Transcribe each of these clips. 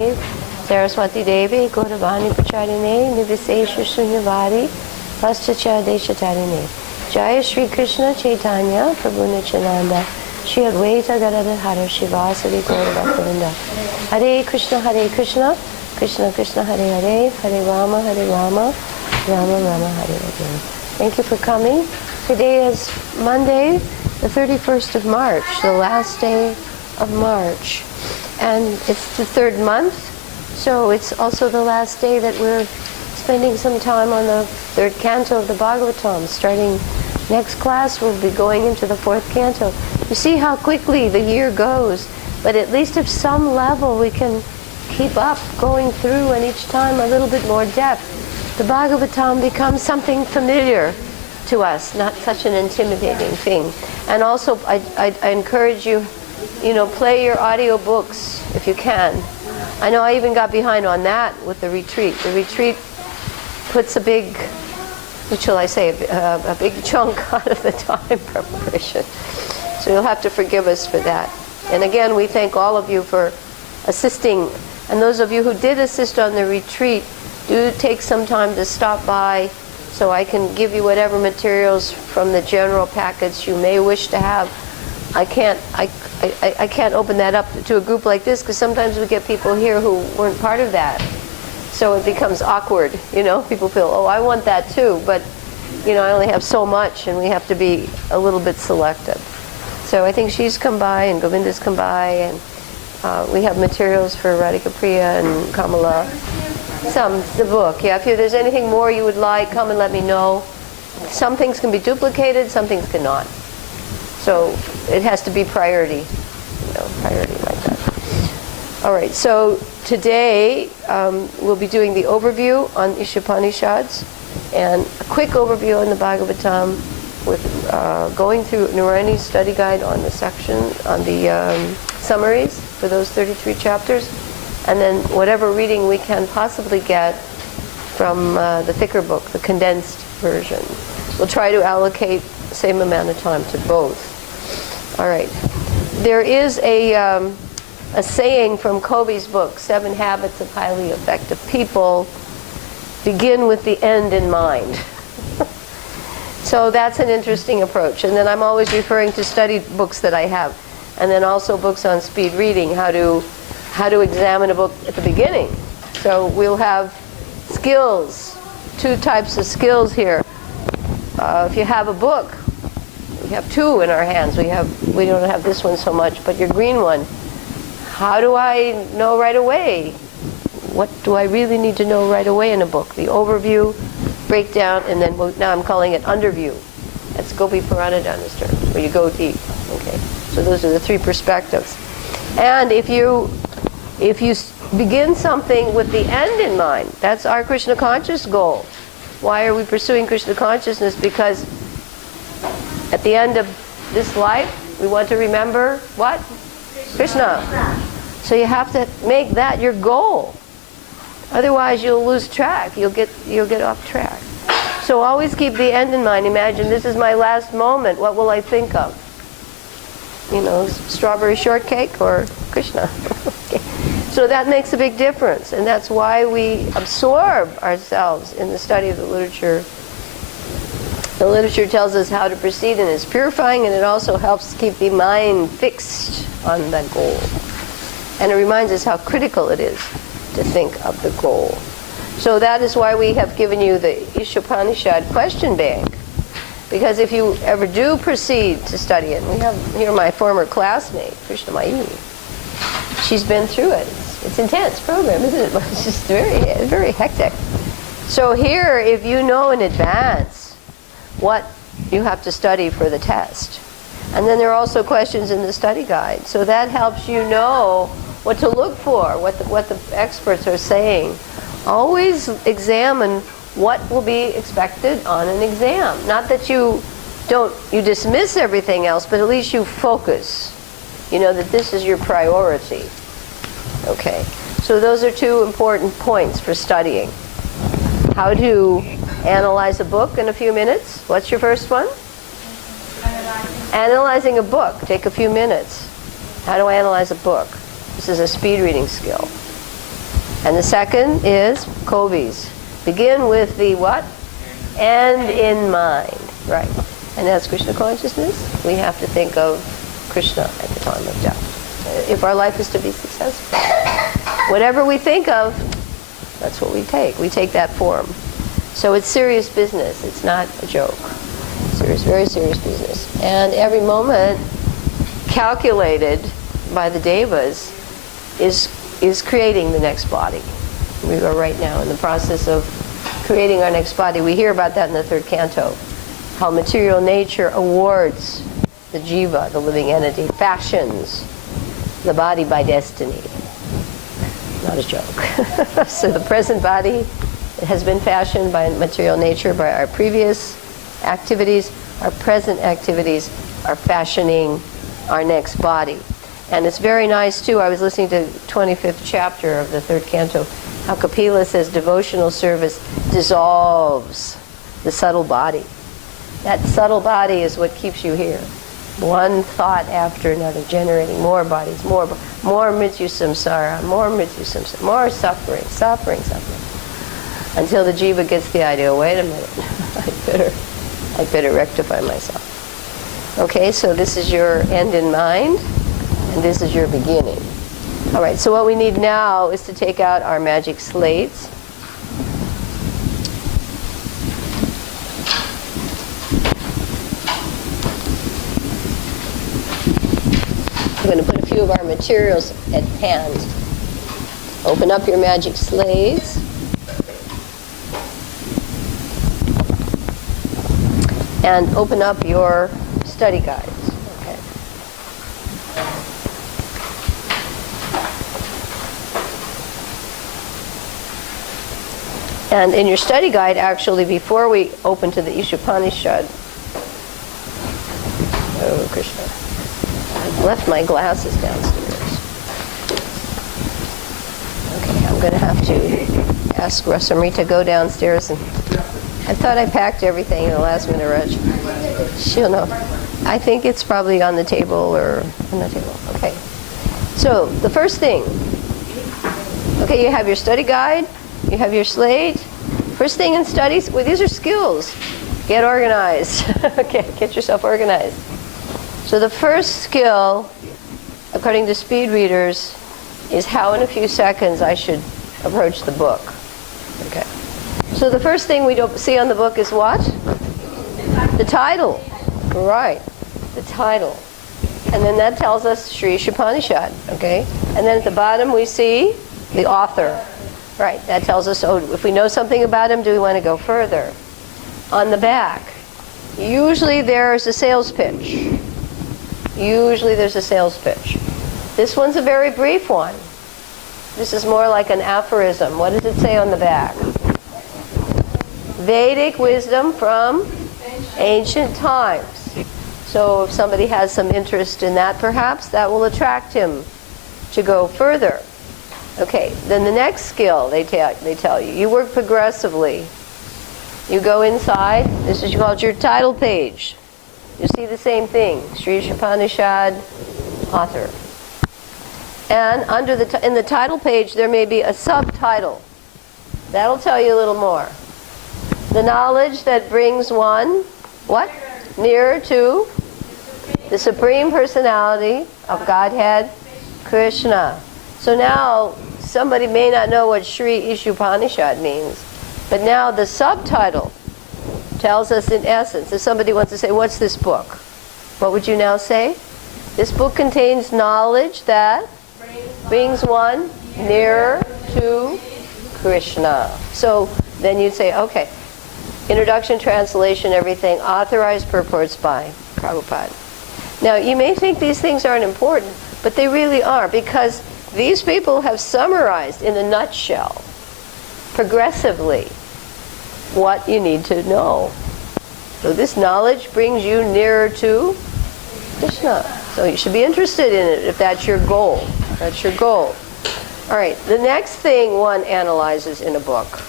Saraswati Devi, Gauravani Pracharine, Nivesesha Shunyavadi, Pastacha Deshatarine. Jaya Shri Krishna Chaitanya, Prabhu Nityananda, Shri Advaita Gadadhara Shivasari Gaurabhaktavinda. Hare Krishna, Krishna Krishna, Hare Hare, Hare Rama, Rama Rama, Hare Hare. Thank you for coming. Today is Monday, the 31st of March, the last day of March. And it's the third month, so it's also the last day that we're spending some time on the third canto of the Bhagavatam. Starting next class, we'll be going into the fourth canto. You see how quickly the year goes, but at least at some level we can keep up going through, and each time a little bit more depth. The Bhagavatam becomes something familiar to us, not such an intimidating thing. And also, I encourage you, play your audio books if you can. I know I even got behind on that with the retreat. The retreat puts a big, a big chunk out of the time preparation. So you'll have to forgive us for that. And again, we thank all of you for assisting. And those of you who did assist on the retreat, do take some time to stop by so I can give you whatever materials from the general package you may wish to have. I can't open that up to a group like this because sometimes we get people here who weren't part of that. So it becomes awkward, People feel, oh, I want that too, but, I only have so much and we have to be a little bit selective. So I think she's come by and Govinda's come by, and we have materials for Radhika Priya and Kamala. The book, yeah. If there's anything more you would like, come and let me know. Some things can be duplicated, some things cannot. So it has to be priority, priority like that. All right, so today we'll be doing the overview on Isopanishads and a quick overview on the Bhagavatam with going through Narayani's study guide on the section, on the summaries for those 33 chapters, and then whatever reading we can possibly get from the thicker book, the condensed version. We'll try to allocate the same amount of time to both. All right. There is a saying from Covey's book, 7 Habits of Highly Effective People, begin with the end in mind. So that's an interesting approach. And then I'm always referring to study books that I have. And then also books on speed reading, how to examine a book at the beginning. So we'll have skills, 2 types of skills here. If you have a book, we have 2 in our hands. We don't have this one so much, but your green one. How do I know right away? What do I really need to know right away in a book? The overview, breakdown, and then now I'm calling it underview. That's Gopi Puranadana's term, where you go deep. Okay, so those are the 3 perspectives. And if you begin something with the end in mind, that's our Krishna conscious goal. Why are we pursuing Krishna consciousness? Because at the end of this life, we want to remember what? Krishna. So you have to make that your goal. Otherwise, you'll lose track. You'll get off track. So always keep the end in mind. Imagine, this is my last moment. What will I think of? Strawberry shortcake or Krishna? Okay. So that makes a big difference, and that's why we absorb ourselves in the study of the literature. The literature tells us how to proceed, and it's purifying, and it also helps keep the mind fixed on the goal. And it reminds us how critical it is to think of the goal. So that is why we have given you the Isopanishad question bank. Because if you ever do proceed to study it, we have here my former classmate, Krishna Mayini. She's been through it. It's an intense program, isn't it? It's just very, very hectic. So here, if you know in advance what you have to study for the test, and then there are also questions in the study guide, so that helps you know what to look for, what the experts are saying. Always examine what will be expected on an exam. Not that you dismiss everything else, but at least you focus. That this is your priority. Okay. So those are 2 important points for studying. How to analyze a book in a few minutes. What's your first one? Analyzing a book. Take a few minutes. How do I analyze a book? This is a speed reading skill. And the second is Kovi's. Begin with the what? End in mind. Right. And as Krishna consciousness, we have to think of Krishna at the time of death. If our life is to be successful. Whatever we think of, that's what we take. We take that form. So it's serious business. It's not a joke. Serious, very serious business. And every moment calculated by the devas is creating the next body. We are right now in the process of creating our next body. We hear about that in the third canto. How material nature awards the jiva, the living entity, fashions the body by destiny. Not a joke. So the present body has been fashioned by material nature, by our previous activities. Our present activities are fashioning our next body. And it's very nice, too. I was listening to 25th chapter of the third canto, how Kapila says devotional service dissolves the subtle body. That subtle body is what keeps you here. One thought after another, generating more bodies, more mrityu samsara, more suffering, until the jiva gets the idea, wait a minute, I better rectify myself. Okay, so this is your end in mind, and this is your beginning. All right, so what we need now is to take out our magic slates. We're going to put a few of our materials at hand. Open up your magic slates. And open up your study guides. Okay. And in your study guide, actually, before we open to the Isopanishad, oh, Krishna. I've left my glasses downstairs. Okay, I'm going to have to ask Rasamrita to go downstairs. And I thought I packed everything in the last minute rush. She'll know. I think it's probably on the table or on the table. Okay. So the first thing. Okay, you have your study guide. You have your slate. First thing in studies, well, these are skills. Get organized. Okay, get yourself organized. So the first skill, according to speed readers, is how in a few seconds I should approach the book. Okay. So the first thing we don't see on the book is what? The title. Right. The title. And then that tells us Sri Isopanishad. Okay. And then at the bottom we see the author. Right. That tells us, oh, if we know something about him, do we want to go further? On the back, usually there's a sales pitch. Usually there's a sales pitch. This one's a very brief one. This is more like an aphorism. What does it say on the back? Vedic wisdom from ancient times. So if somebody has some interest in that, perhaps, that will attract him to go further. Okay, then the next skill, they tell you, you work progressively. You go inside. This is called your title page. You see the same thing, Sri Isopanishad, author. And under in the title page, there may be a subtitle. That'll tell you a little more. The knowledge that brings one, what? Nearer to the Supreme Personality of Godhead, Krishna. So now, somebody may not know what Sri Isopanishad means, but now the subtitle tells us in essence. If somebody wants to say, what's this book? What would you now say? This book contains knowledge that brings one nearer to Krishna. So then you'd say, okay, introduction, translation, everything, authorized purports by Prabhupada. Now, you may think these things aren't important, but they really are, because these people have summarized in a nutshell, progressively, what you need to know. So this knowledge brings you nearer to Krishna. So you should be interested in it if that's your goal. That's your goal. All right, the next thing one analyzes in a book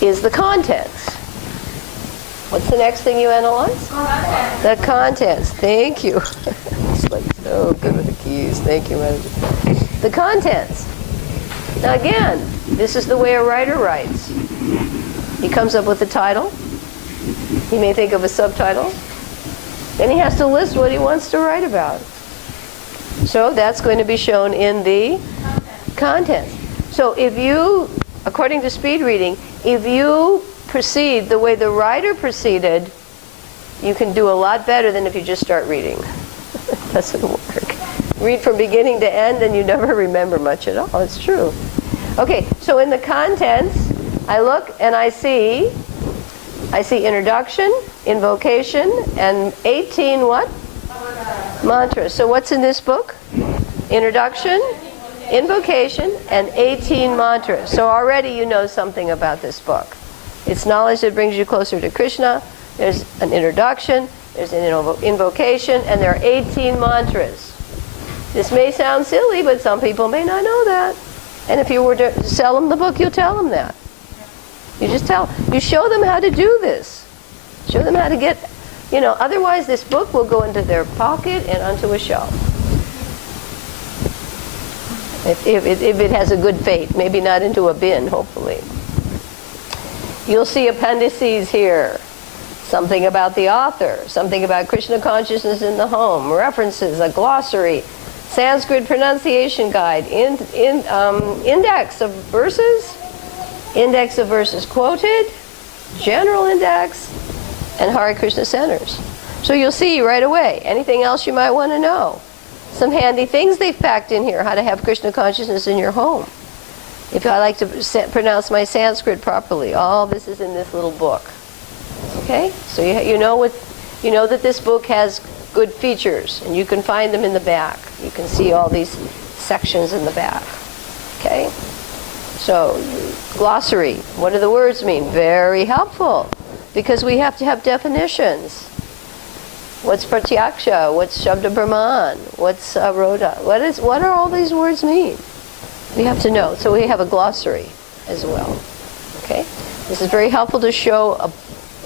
is the contents. What's the next thing you analyze? The contents. Thank you. It's like so good with the keys. Thank you, Manager. The contents. Now again, this is the way a writer writes. He comes up with a title. He may think of a subtitle. Then he has to list what he wants to write about. So that's going to be shown in the contents. So if you, according to speed reading, if you proceed the way the writer proceeded, you can do a lot better than if you just start reading. It doesn't work. Read from beginning to end and you never remember much at all. It's true. Okay, so in the contents, I look and I see introduction, invocation, and 18 what? Mantras. So what's in this book? Introduction, invocation, and 18 mantras. So already you know something about this book. It's knowledge that brings you closer to Krishna. There's an introduction, there's an invocation, and there are 18 mantras. This may sound silly, but some people may not know that. And if you were to sell them the book, you'll tell them that. You show them how to do this. Show them how to get, otherwise this book will go into their pocket and onto a shelf. If it has a good fate, maybe not into a bin, hopefully. You'll see appendices here. Something about the author, something about Krishna consciousness in the home, references, a glossary, Sanskrit pronunciation guide, index of verses quoted, general index, and Hare Krishna centers. So you'll see right away. Anything else you might want to know? Some handy things they've packed in here, how to have Krishna consciousness in your home. If I like to pronounce my Sanskrit properly, all this is in this little book. Okay? So you know that this book has good features, and you can find them in the back. You can see all these sections in the back. Okay? So, glossary. What do the words mean? Very helpful, because we have to have definitions. What's pratyaksha? What's shabda brahman? What's arodha? What do all these words mean? We have to know. So we have a glossary as well. Okay? This is very helpful to show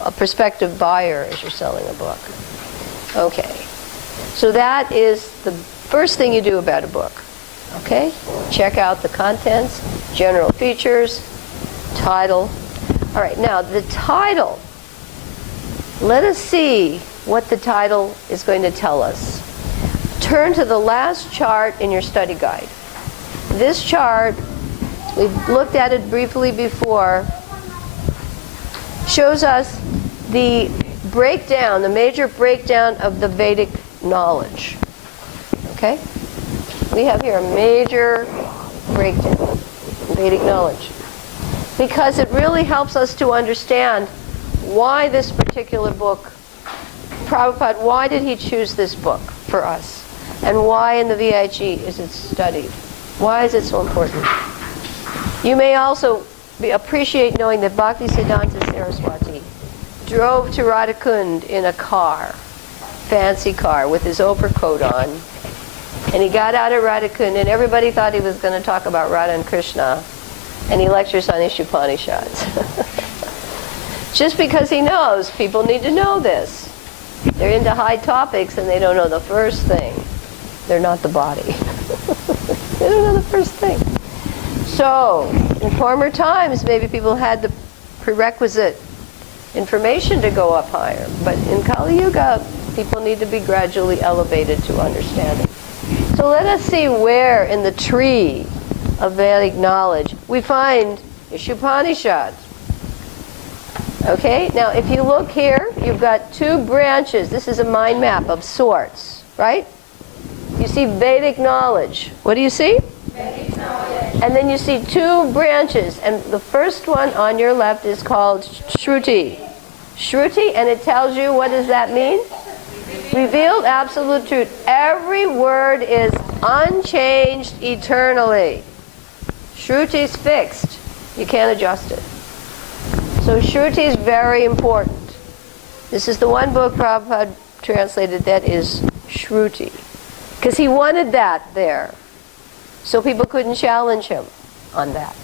a prospective buyer as you're selling a book. Okay. So that is the first thing you do about a book. Okay? Check out the contents, general features, title. All right, now the title. Let us see what the title is going to tell us. Turn to the last chart in your study guide. This chart, we've looked at it briefly before, shows us the breakdown, the major breakdown of the Vedic knowledge. Okay? We have here a major breakdown of Vedic knowledge, because it really helps us to understand why this particular book, Prabhupada, why did he choose this book for us? And why in the VIG is it studied? Why is it so important? You may also appreciate knowing that Bhaktisiddhanta Saraswati drove to Radhakund in a car, fancy car, with his overcoat on. And he got out of Radhakund, and everybody thought he was going to talk about Radha and Krishna. And he lectures on Isopanishads. Just because he knows people need to know this. They're into high topics, and they don't know the first thing. They're not the body. They don't know the first thing. So, in former times, maybe people had the prerequisite information to go up higher. But in Kali Yuga, people need to be gradually elevated to understanding. So let us see where in the tree of Vedic knowledge we find Isopanishad. Okay, now if you look here, you've got two branches. This is a mind map of sorts, right? You see Vedic knowledge. What do you see? Vedic knowledge. And then you see two branches, and the first one on your left is called Shruti. Shruti, and it tells you, what does that mean? Revealed absolute truth. Every word is unchanged eternally. Shruti is fixed. You can't adjust it. So Shruti is very important. This is the one book Prabhupada translated that is Shruti. Because he wanted that there. So people couldn't challenge him on that.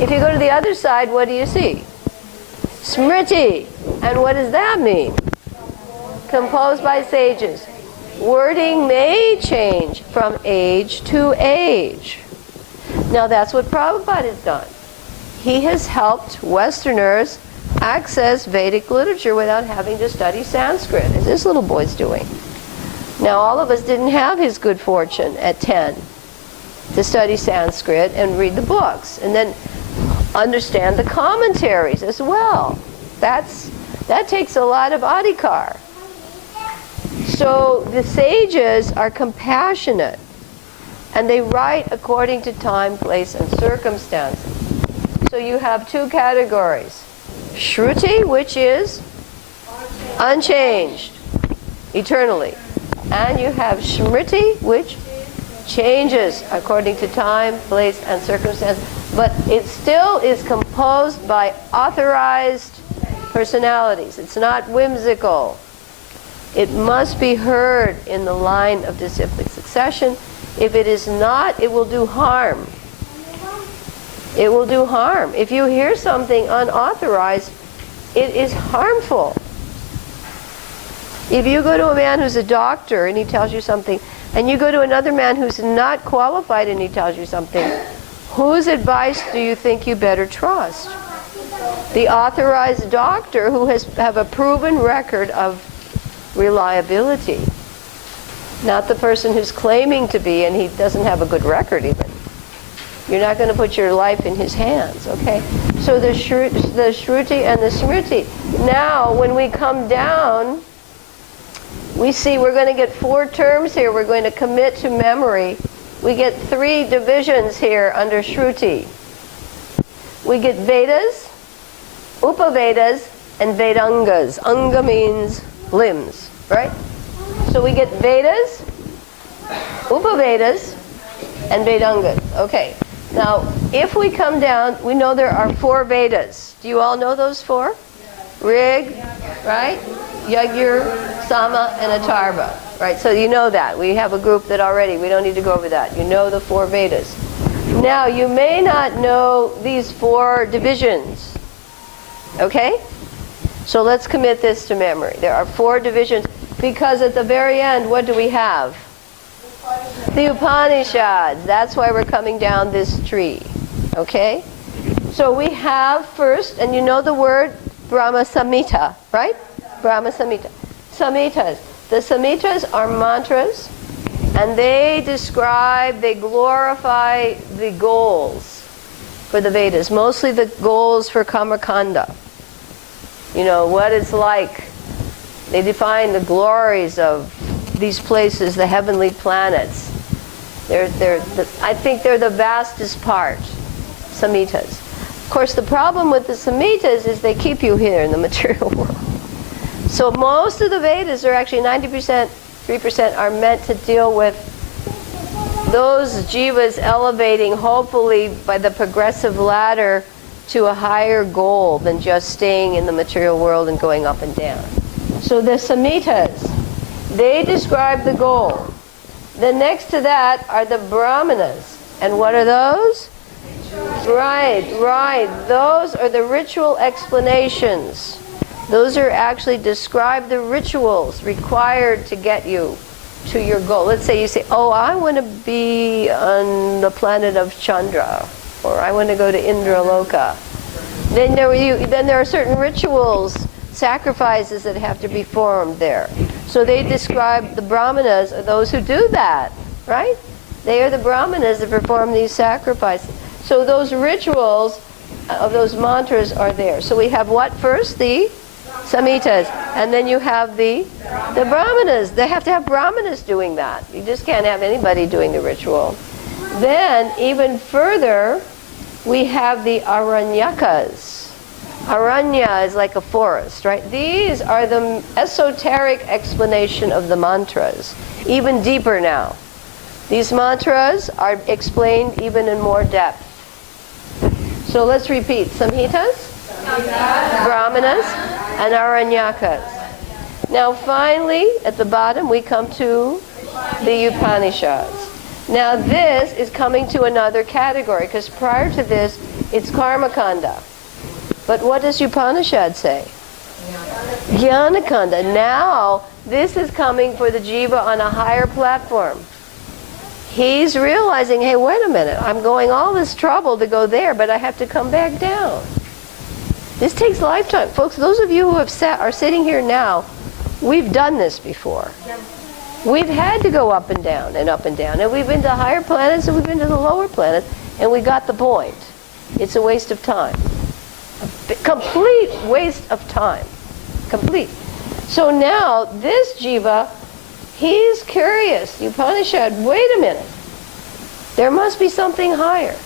If you go to the other side, what do you see? Smriti. And what does that mean? Composed by sages. Wording may change from age to age. Now that's what Prabhupada has done. He has helped Westerners access Vedic literature without having to study Sanskrit, as this little boy's doing. Now all of us didn't have his good fortune at 10 to study Sanskrit and read the books, and then understand the commentaries as well. That takes a lot of adhikar. So the sages are compassionate, and they write according to time, place, and circumstances. So you have two categories. Shruti, which is unchanged, eternally. And you have Smriti, which changes according to time, place, and circumstance. But it still is composed by authorized personalities. It's not whimsical. It must be heard in the line of disciplic succession. If it is not, it will do harm. It will do harm. If you hear something unauthorized, it is harmful. If you go to a man who's a doctor and he tells you something, and you go to another man who's not qualified and he tells you something, whose advice do you think you better trust? The authorized doctor who have a proven record of reliability. Not the person who's claiming to be and he doesn't have a good record even. You're not going to put your life in his hands, okay? So the Shruti and the Smriti. Now, when we come down, we see we're going to get 4 terms here. We're going to commit to memory. We get 3 divisions here under Shruti. We get Vedas, Upavedas, and Vedangas. Anga means limbs, right? So we get Vedas, Upavedas, and Vedangas. Okay. Now, if we come down, we know there are 4 Vedas. Do you all know those 4? Rig, right? Yajur, Sama, and Atharva. Right, so you know that. We have a group that already, we don't need to go over that. You know the 4 Vedas. Now, you may not know these 4 divisions. Okay? So let's commit this to memory. There are 4 divisions, because at the very end, what do we have? The Upanishads. That's why we're coming down this tree. Okay? So we have first, and you know the word Brahma Samhita, right? Brahma Samhita. Samhitas. The Samhitas are mantras, and they describe, they glorify the goals for the Vedas, mostly the goals for Kamakanda. You know, what it's like. They define the glories of these places, the heavenly planets. I think they're the vastest part, Samhitas. Of course, the problem with the Samhitas is they keep you here in the material world. So most of the Vedas are actually 90%, 3% are meant to deal with those jivas elevating, hopefully by the progressive ladder, to a higher goal than just staying in the material world and going up and down. So the Samhitas, they describe the goal. Then next to that are the Brahmanas. And what are those? Right. Those are the ritual explanations. Those are actually describe the rituals required to get you to your goal. Let's say you say, oh, I want to be on the planet of Chandra, or I want to go to Indraloka. Then there are certain rituals, sacrifices that have to be performed there. So they describe the Brahmanas are those who do that, right? They are the Brahmanas that perform these sacrifices. So those rituals of those mantras are there. So we have what first? The Samhitas. And then you have the Brahmanas. They have to have Brahmanas doing that. You just can't have anybody doing the ritual. Then, even further, we have the Aranyakas. Aranya is like a forest, right? These are the esoteric explanation of the mantras, even deeper now. These mantras are explained even in more depth. So let's repeat. Samhitas, Brahmanas, and Aranyakas. Now finally, at the bottom, we come to the Upanishads. Now this is coming to another category, because prior to this, it's Karmakanda. But what does Upanishad say? Jnanakanda. Now, this is coming for the jiva on a higher platform. he's realizing, hey, wait a minute, I'm going all this trouble to go there, but I have to come back down. This takes lifetime. Folks, those of you who are sitting here now, we've done this before. We've had to go up and down and up and down. And we've been to higher planets and we've been to the lower planets, and we got the point. It's a waste of time. A complete waste of time. Complete. So now, this jiva, he's curious. The Upanishad, wait a minute. There must be something higher.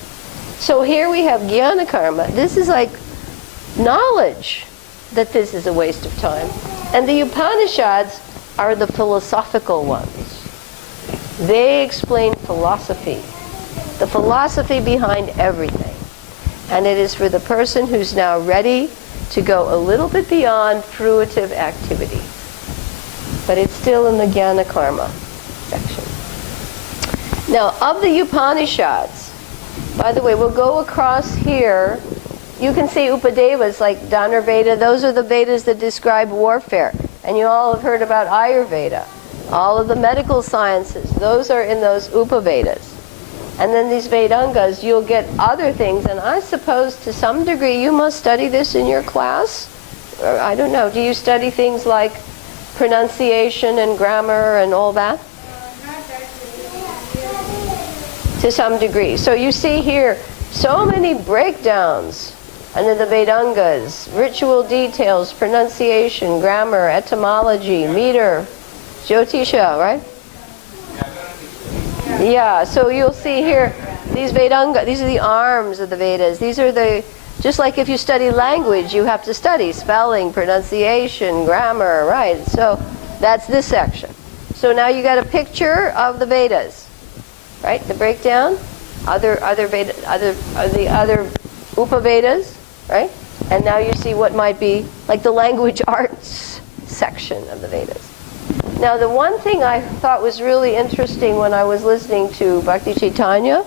So here we have jnana karma. This is like knowledge that this is a waste of time. And the Upanishads are the philosophical ones. They explain philosophy, the philosophy behind everything. And it is for the person who's now ready to go a little bit beyond fruitive activity. But it's still in the jnana karma section. Now, of the Upanishads, by the way, we'll go across here. You can see Upadevas like Dhanurveda. Those are the Vedas that describe warfare. And you all have heard about Ayurveda. All of the medical sciences, those are in those Upavedas. And then these Vedangas, you'll get other things. And I suppose to some degree you must study this in your class. Or, I don't know, do you study things like pronunciation and grammar and all that? To some degree. So you see here so many breakdowns under the Vedangas, ritual details, pronunciation, grammar, etymology, meter, Jyotisha, right? Yeah, so you'll see here, these Vedanga, these are the arms of the Vedas. These are the, just like if you study language, you have to study spelling, pronunciation, grammar, right? So that's this section. So now you got a picture of the Vedas, right? The breakdown, other Upavedas, right? And now you see what might be like the language arts section of the Vedas. Now, the one thing I thought was really interesting when I was listening to Bhakti Chaitanya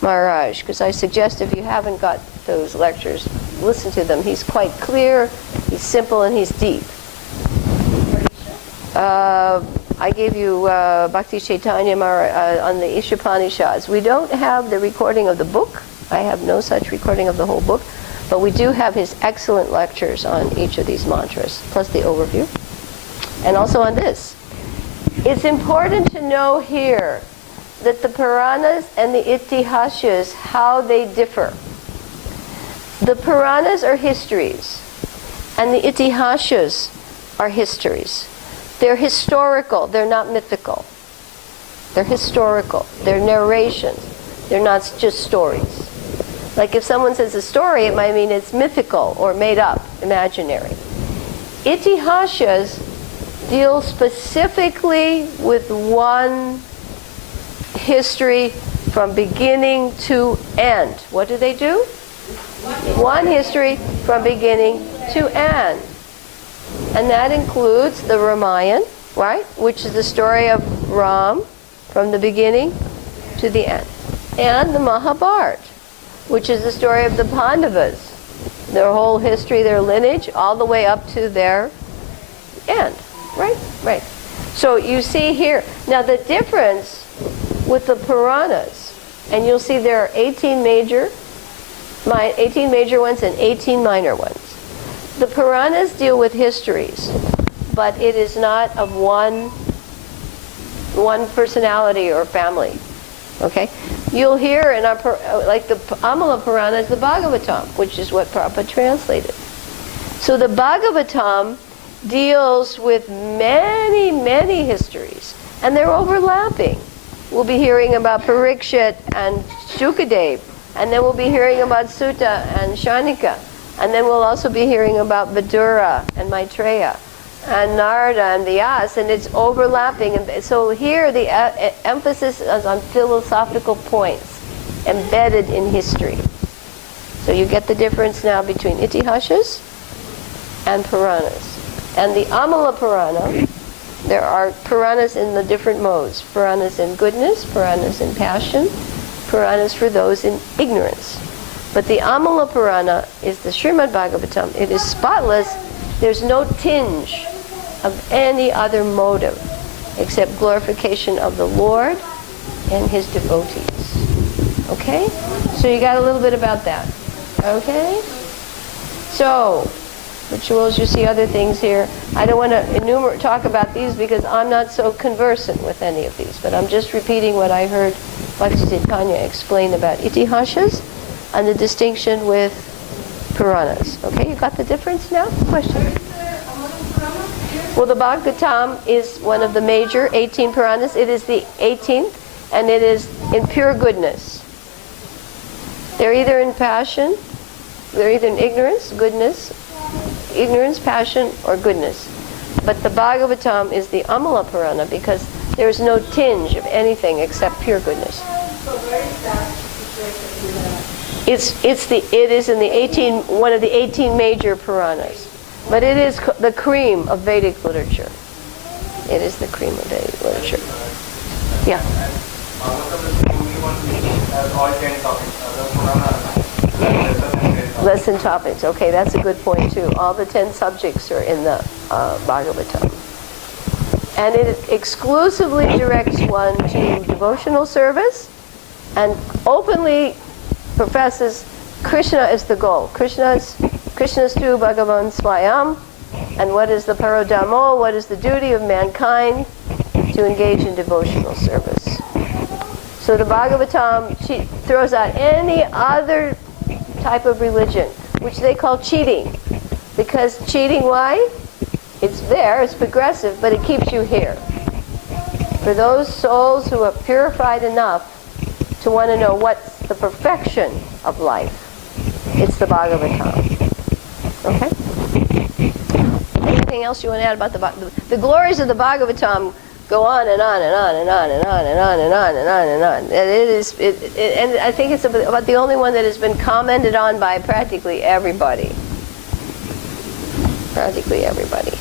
Maharaj, because I suggest if you haven't got those lectures, listen to them. He's quite clear, he's simple, and he's deep. I gave you Bhakti Chaitanya Maharaj on the Isopanishads. We don't have the recording of the book. I have no such recording of the whole book. But we do have his excellent lectures on each of these mantras, plus the overview. And also on this. It's important to know here that the Puranas and the Itihasas, how they differ. The Puranas are histories, and the Itihasas are histories. They're historical, they're not mythical. They're historical, they're narrations, they're not just stories. Like if someone says a story, it might mean it's mythical or made up, imaginary. Itihasas deal specifically with one history from beginning to end. What do they do? One history from beginning to end. And that includes the Ramayana, right? Which is the story of Ram from the beginning to the end. And the Mahabharata, which is the story of the Pandavas, their whole history, their lineage, all the way up to their end. Right? Right. So you see here, now the difference with the Puranas, and you'll see there are 18 major ones and 18 minor ones. The Puranas deal with histories, but it is not of one personality or family. Okay? You'll hear in our, like the Amala Purana is the Bhagavatam, which is what Prabhupada translated. So the Bhagavatam deals with many, many histories, and they're overlapping. We'll be hearing about Parikshit and Shukadev, and then we'll be hearing about Sutta and Shanika, and then we'll also be hearing about Vidura and Maitreya, and Narada and Vyas, and it's overlapping. And so here the emphasis is on philosophical points embedded in history. So you get the difference now between Itihasas and Puranas. And the Amala Purana, there are Puranas in the different modes. Puranas in goodness, Puranas in passion, Puranas for those in ignorance. But the Amala Purana is the Srimad Bhagavatam. It is spotless. There's no tinge of any other motive except glorification of the Lord and his devotees. Okay? So you got a little bit about that. Okay? So, rituals, you see other things here. I don't want to talk about these because I'm not so conversant with any of these, but I'm just repeating what I heard Bhakti Chaitanya explain about itihasas and the distinction with Puranas. Okay, you got the difference now? Question? Well, the Bhagavatam is one of the major 18 Puranas. It is the 18th, and it is in pure goodness. They're either in passion, they're either in ignorance, passion, or goodness. But the Bhagavatam is the Amala Purana because there is no tinge of anything except pure goodness. So where is that situation? It is in the one of the 18 major Puranas. But it is the cream of Vedic literature. It is the cream of Vedic literature. Yeah. Lesson topics. Okay, that's a good point too. All the 10 subjects are in the Bhagavatam. And it exclusively directs one to devotional service and openly professes Krishna is the goal. Krishna's tu Bhagavan Swayam. And what is the paradamo? What is the duty of mankind? To engage in devotional service. So the Bhagavatam throws out any other type of religion, which they call cheating. Because cheating, why? It's there, it's progressive, but it keeps you here. For those souls who are purified enough to want to know what's the perfection of life, it's the Bhagavatam. Okay? Anything else you want to add about the glories of the Bhagavatam? Go on and on and on and on and on and on and on and on and on. And I think it's about the only one that has been commented on by practically everybody. Practically everybody.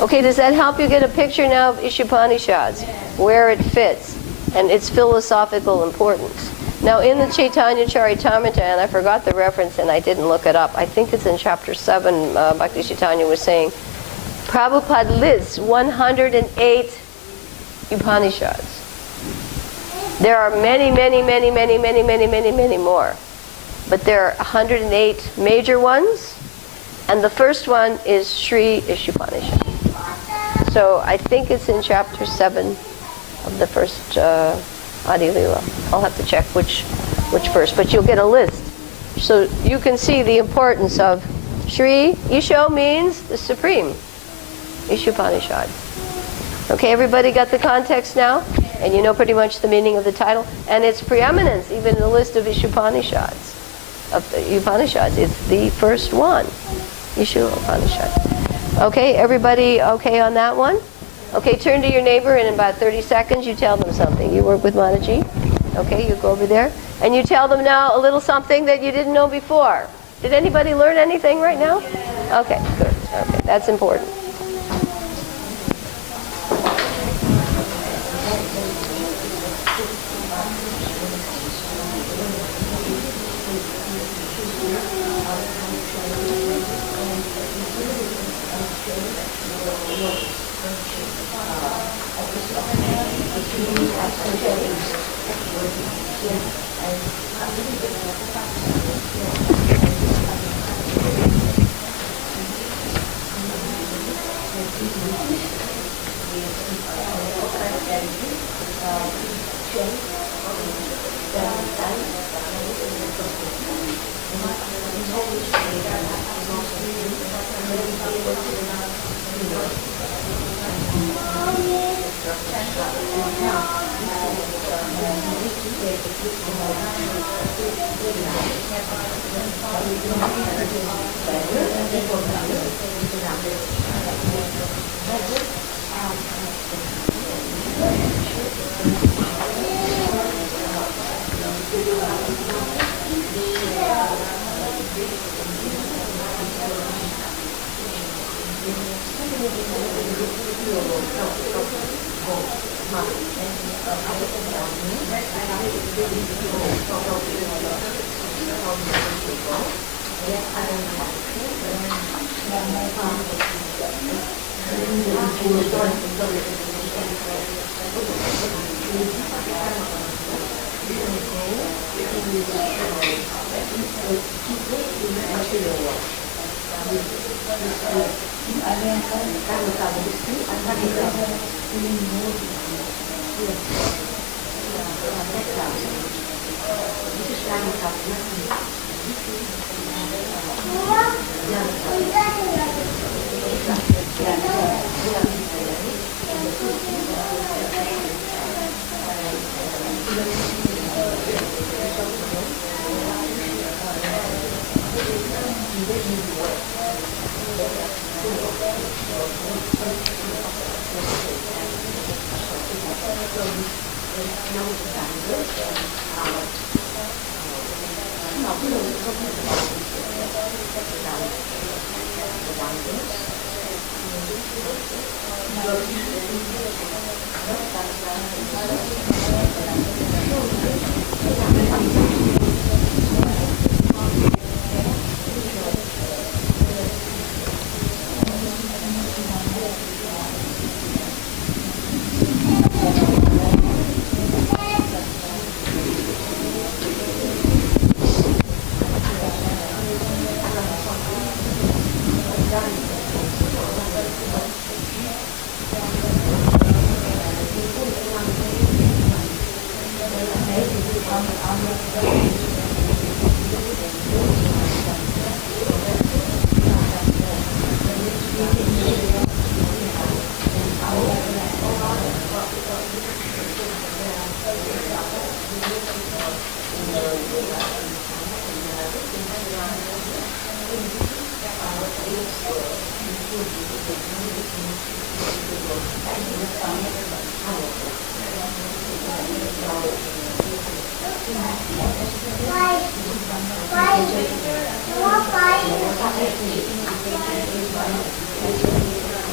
Okay, does that help you get a picture now of Isopanishads, where it fits, and its philosophical importance? Now, in the Chaitanya Charitamrita, and I forgot the reference and I didn't look it up, I think it's in chapter 7, Bhakti Chaitanya was saying, Prabhupada lists 108 Upanishads. There are many, many, many, many, many, many, many, many more. But there are 108 major ones, and the first one is Sri Isopanishad. So I think it's in chapter 7 of the first Adi Lila. I'll have to check which first, but you'll get a list. So you can see the importance of Sri. Isho means the supreme. Isopanishad. Okay, everybody got the context now? And you know pretty much the meaning of the title? And its preeminence, even in the list of Isopanishads. Of the Upanishads, it's the first one. Isopanishad. Okay, everybody okay on that one? Okay, turn to your neighbor and in about 30 seconds you tell them something. You work with Mataji? Okay, you go over there. And you tell them now a little something that you didn't know before. Did anybody learn anything right now? Okay, good. Okay, that's important.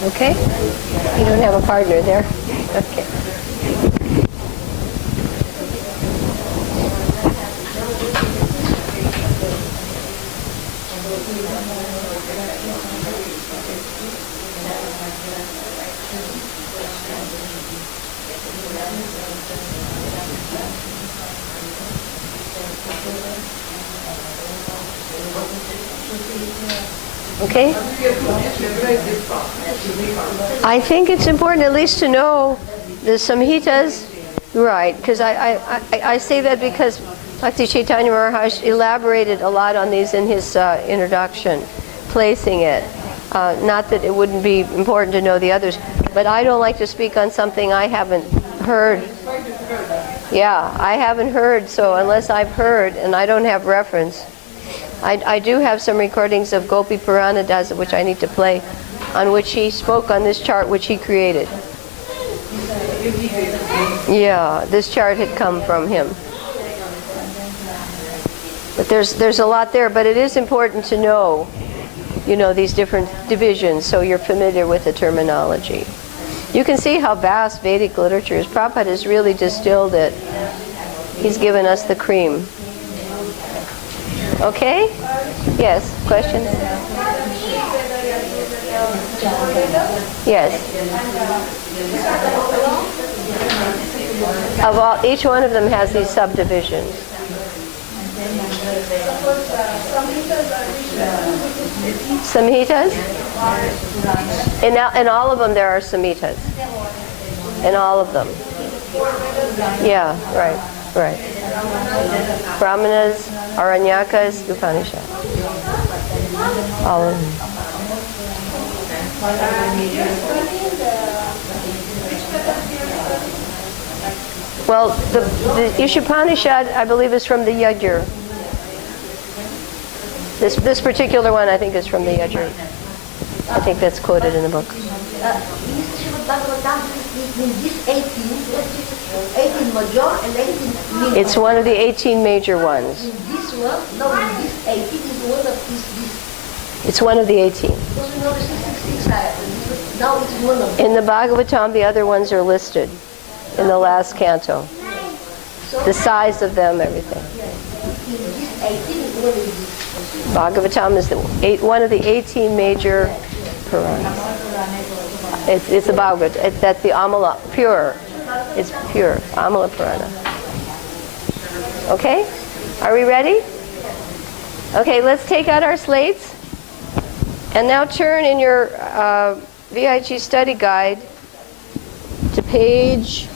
Okay? You don't have a partner there? Okay. Okay? I think it's important at least to know the Samhitas, right, because I say that because Bhakti Chaitanya Maharaj elaborated a lot on these in his introduction, placing it. Not that it wouldn't be important to know the others, but I don't like to speak on something I haven't heard. Yeah, I haven't heard, so unless I've heard and I don't have reference. I do have some recordings of Gopi Purana Das, which I need to play, on which he spoke on this chart which he created. Yeah, this chart had come from him. But there's a lot there, but it is important to know, these different divisions, so you're familiar with the terminology. You can see how vast Vedic literature is. Prabhupada has really distilled it. He's given us the cream. Okay? Yes, questions? Yes. Each one of them has these subdivisions. Samhitas? In all of them there are samhitas. In all of them. Yeah, right. Brahmanas, Aranyakas, Upanishad. All of them. Well, the Isopanishad, I believe, is from the Yajur. This particular one, I think, is from the Yajur. I think that's quoted in the book. It's one of the 18 major ones. It's one of the 18. In the Bhagavatam, the other ones are listed in the last canto. The size of them, everything. Bhagavatam is one of the 18 major Puranas. It's a Bhagavad. That's the Amala, pure. It's pure. Amala Purana. Okay? Are we ready? Okay, let's take out our slates. And now turn in your VIG study guide to page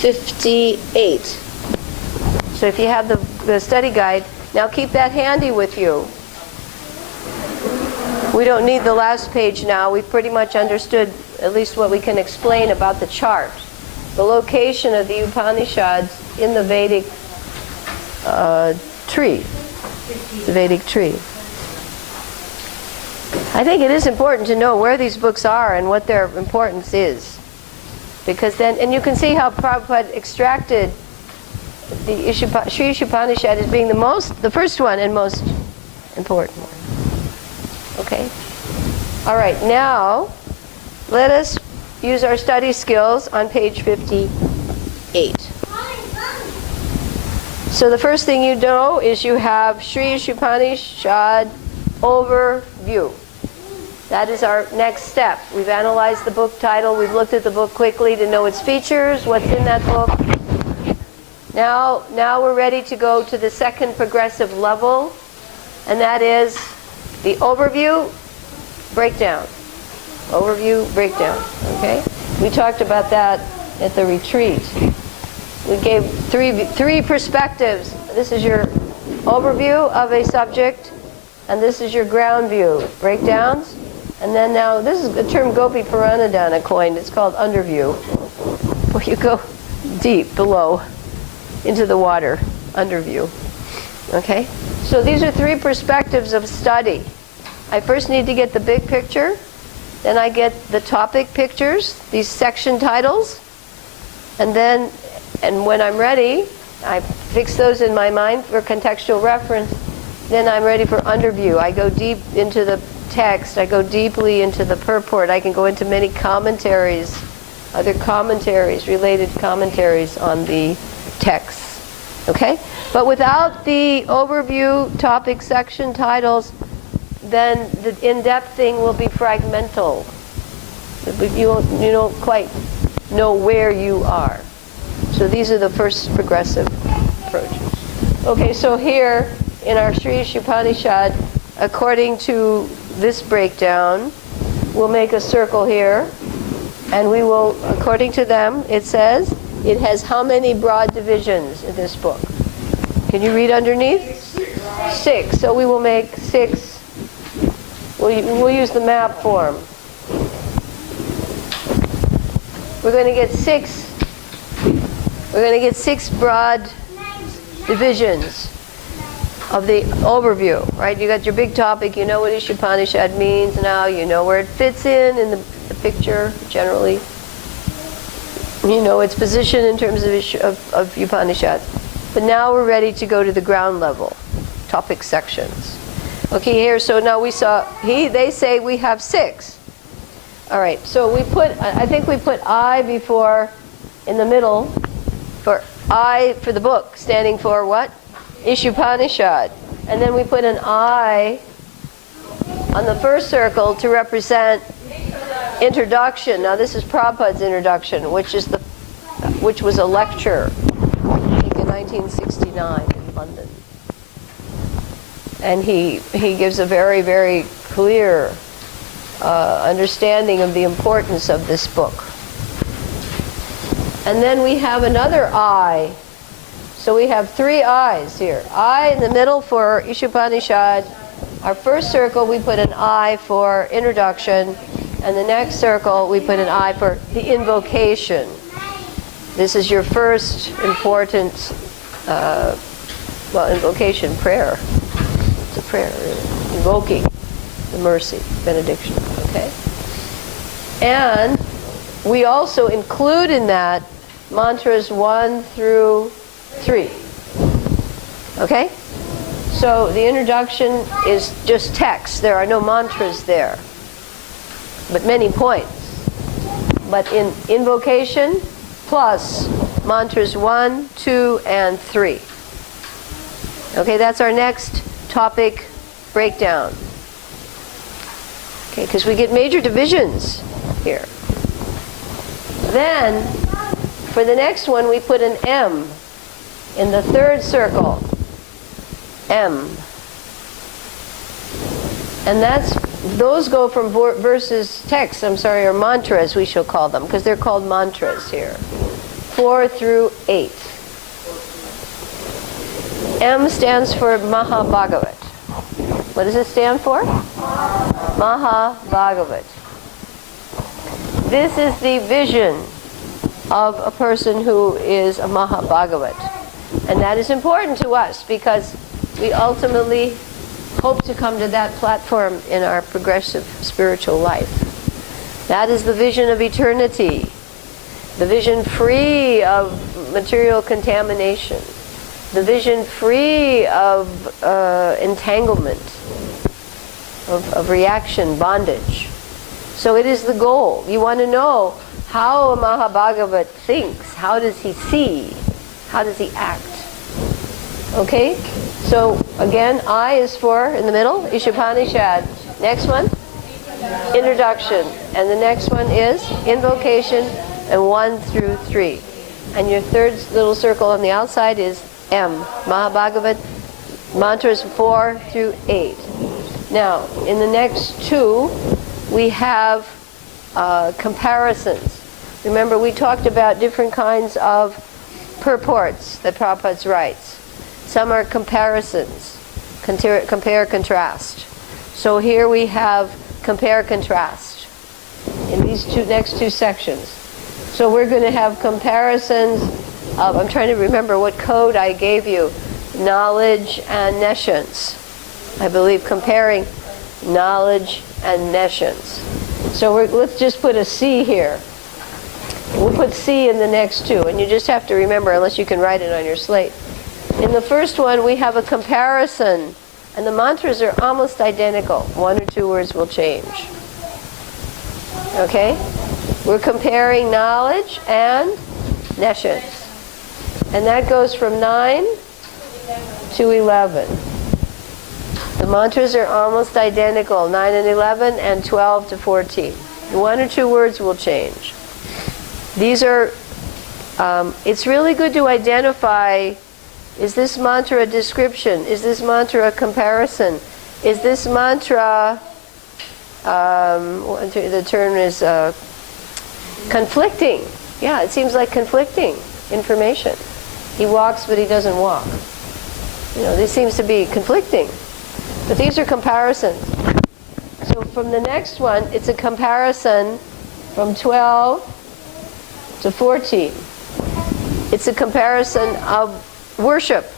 58. So if you have the study guide, now keep that handy with you. We don't need the last page now. We've pretty much understood at least what we can explain about the chart. The location of the Upanishads in the Vedic tree. The Vedic tree. I think it is important to know where these books are and what their importance is. Because then, and you can see how Prabhupada extracted the Sri Isopanishad as being the first one and most important one. Okay? All right, now let us use our study skills on page 58. So the first thing you know is you have Sri Isopanishad overview. That is our next step. We've analyzed the book title. We've looked at the book quickly to know its features, what's in that book. Now we're ready to go to the second progressive level, and that is the overview, breakdown. Overview, breakdown. Okay? We talked about that at the retreat. We gave three perspectives. This is your overview of a subject, and this is your ground view, breakdowns. And then now, this is the term Gopi Puranadana coined. It's called underview, where you go deep below into the water, underview. Okay? So these are three perspectives of study. I first need to get the big picture. Then I get the topic pictures, these section titles. And when I'm ready, I fix those in my mind for contextual reference. Then I'm ready for underview. I go deep into the text. I go deeply into the purport. I can go into many commentaries, other commentaries, related commentaries on the text. Okay? But without the overview, topic, section titles, then the in-depth thing will be fragmental. You don't quite know where you are. So these are the first progressive approaches. Okay, so here in our Sri Isopanishad, according to this breakdown, we'll make a circle here, and we will, according to them, it says, it has how many broad divisions in this book? Can you read underneath? 6. So we will make 6. We'll use the map form. We're going to get 6. We're going to get 6 broad divisions of the overview, right? You got your big topic, you know what Isopanishad means now, you know where it fits in the picture, generally. You know its position in terms of Upanishads. But now we're ready to go to the ground level, topic sections. Okay, here, so now we saw, they say we have 6. All right, so I think we put I before, in the middle, for I for the book, standing for what? Isopanishad. And then we put an I on the first circle to represent introduction. Now this is Prabhupada's introduction, which was a lecture, I think in 1969 in London. And he gives a very, very clear understanding of the importance of this book. And then we have another I. So we have 3 I's here. I in the middle for Isopanishad. Our first circle we put an I for introduction. And the next circle we put an I for the invocation. This is your first important, invocation, prayer. It's a prayer, really. Invoking the mercy, benediction, okay? And we also include in that mantras 1 through 3. Okay? So the introduction is just text. There are no mantras there, but many points. But in invocation, plus mantras 1, 2, and 3. Okay, that's our next topic breakdown. Okay, because we get major divisions here. Then For the next one, we put an M in the third circle. M. And those go from verses, texts, or mantras we shall call them, because they're called mantras here. 4 through 8. M stands for Mahabhagavat. What does it stand for? Mahabhagavat. This is the vision of a person who is a Mahabhagavat. And that is important to us because we ultimately hope to come to that platform in our progressive spiritual life. That is the vision of eternity, the vision free of material contamination, the vision free of entanglement, of reaction, bondage. So it is the goal. You want to know how a Mahabhagavat thinks. How does he see? How does he act? Okay? So again, I is for, in the middle, Isopanishad. Next one? Introduction. And the next one is invocation, and 1 through 3. And your third little circle on the outside is M. Mahabhagavat, mantras 4 through 8. Now, in the next two, we have comparisons. Remember, we talked about different kinds of purports that Prabhupada writes. Some are comparisons, compare, contrast. So here we have compare, contrast in these next two sections. So we're going to have comparisons of, I'm trying to remember what code I gave you, knowledge and nescience. I believe comparing knowledge and nescience. So let's just put a C here. We'll put C in the next two, and you just have to remember, unless you can write it on your slate. In the first one, we have a comparison, and the mantras are almost identical. 1 or 2 words will change. Okay? We're comparing knowledge and nescience. And that goes from 9 to 11. The mantras are almost identical, 9 and 11, and 12 to 14. 1 or 2 words will change. These are, it's really good to identify, is this mantra a description? Is this mantra a comparison? Is this mantra, the term is conflicting. Yeah, it seems like conflicting information. He walks, but he doesn't walk. You know, this seems to be conflicting. But these are comparisons. So from the next one, it's a comparison from 12 to 14. It's a comparison of worship.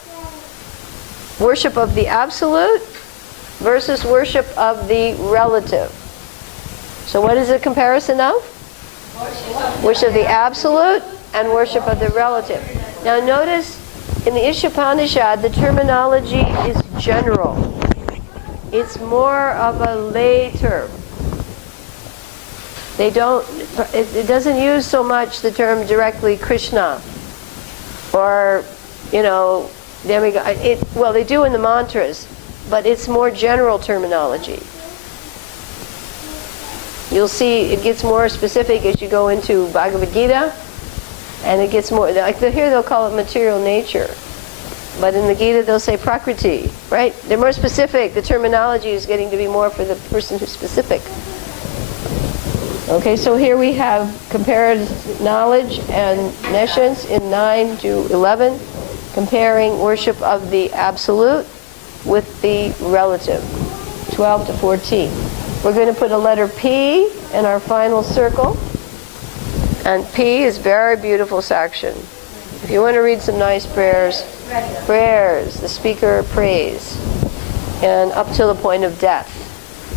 Worship of the absolute versus worship of the relative. So what is a comparison of? Worship of the absolute and worship of the relative. Now notice in the Isopanishad, the terminology is general. It's more of a lay term. They don't, it doesn't use so much the term directly Krishna or, you know, demigod. Well, they do in the mantras, but it's more general terminology. You'll see it gets more specific as you go into Bhagavad Gita, and it gets more, like here they'll call it material nature. But in the Gita, they'll say Prakriti, right? They're more specific. The terminology is getting to be more for the person who's specific. Okay, so here we have compared knowledge and nescience in 9 to 11, comparing worship of the absolute with the relative, 12 to 14. We're going to put a letter P in our final circle, and P is very beautiful section. If you want to read some nice prayers, the speaker prays, and up till the point of death.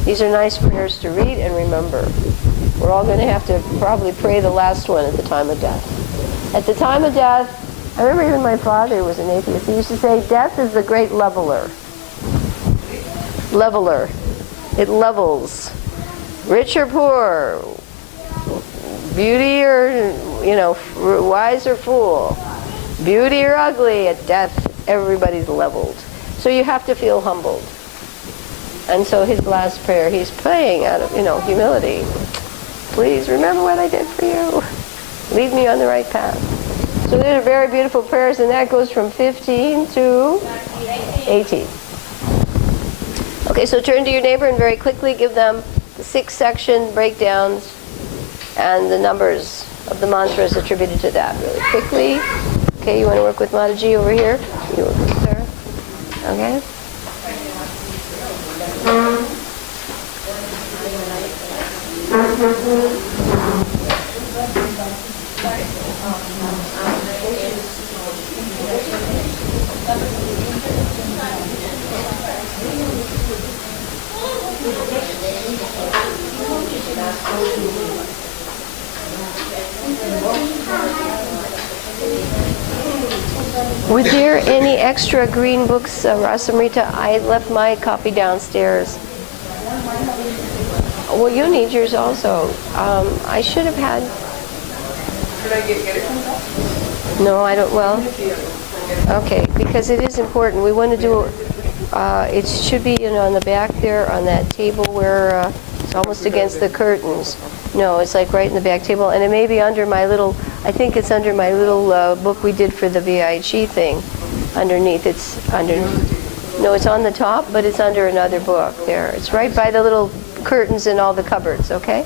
These are nice prayers to read and remember. We're all going to have to probably pray the last one at the time of death. At the time of death, I remember even my father was an atheist. He used to say, death is the great leveler. Leveler. It levels. Rich or poor, beauty or, wise or fool, beauty or ugly, at death, everybody's leveled. So you have to feel humbled. And so his last prayer, he's praying out of, humility. Please remember what I did for you. Lead me on the right path. So these are very beautiful prayers, and that goes from 15 to 18. Okay, so turn to your neighbor and very quickly give them the 6-section breakdowns and the numbers of the mantras attributed to that really quickly. Okay, you want to work with Mataji over here? You work with her. Okay? Were there any extra green books, Rasamrita? I left my copy downstairs. Well, you need yours also. I should have had... Should I get it from that? No, I don't. Well, okay, because it is important. We want to do... it should be, on the back there on that table where it's almost against the curtains. No, it's like right in the back table, and it may be under my little... I think it's under my little book we did for the VIG thing. Underneath, it's under... No, it's on the top, but it's under another book there. It's right by the little curtains in all the cupboards, okay?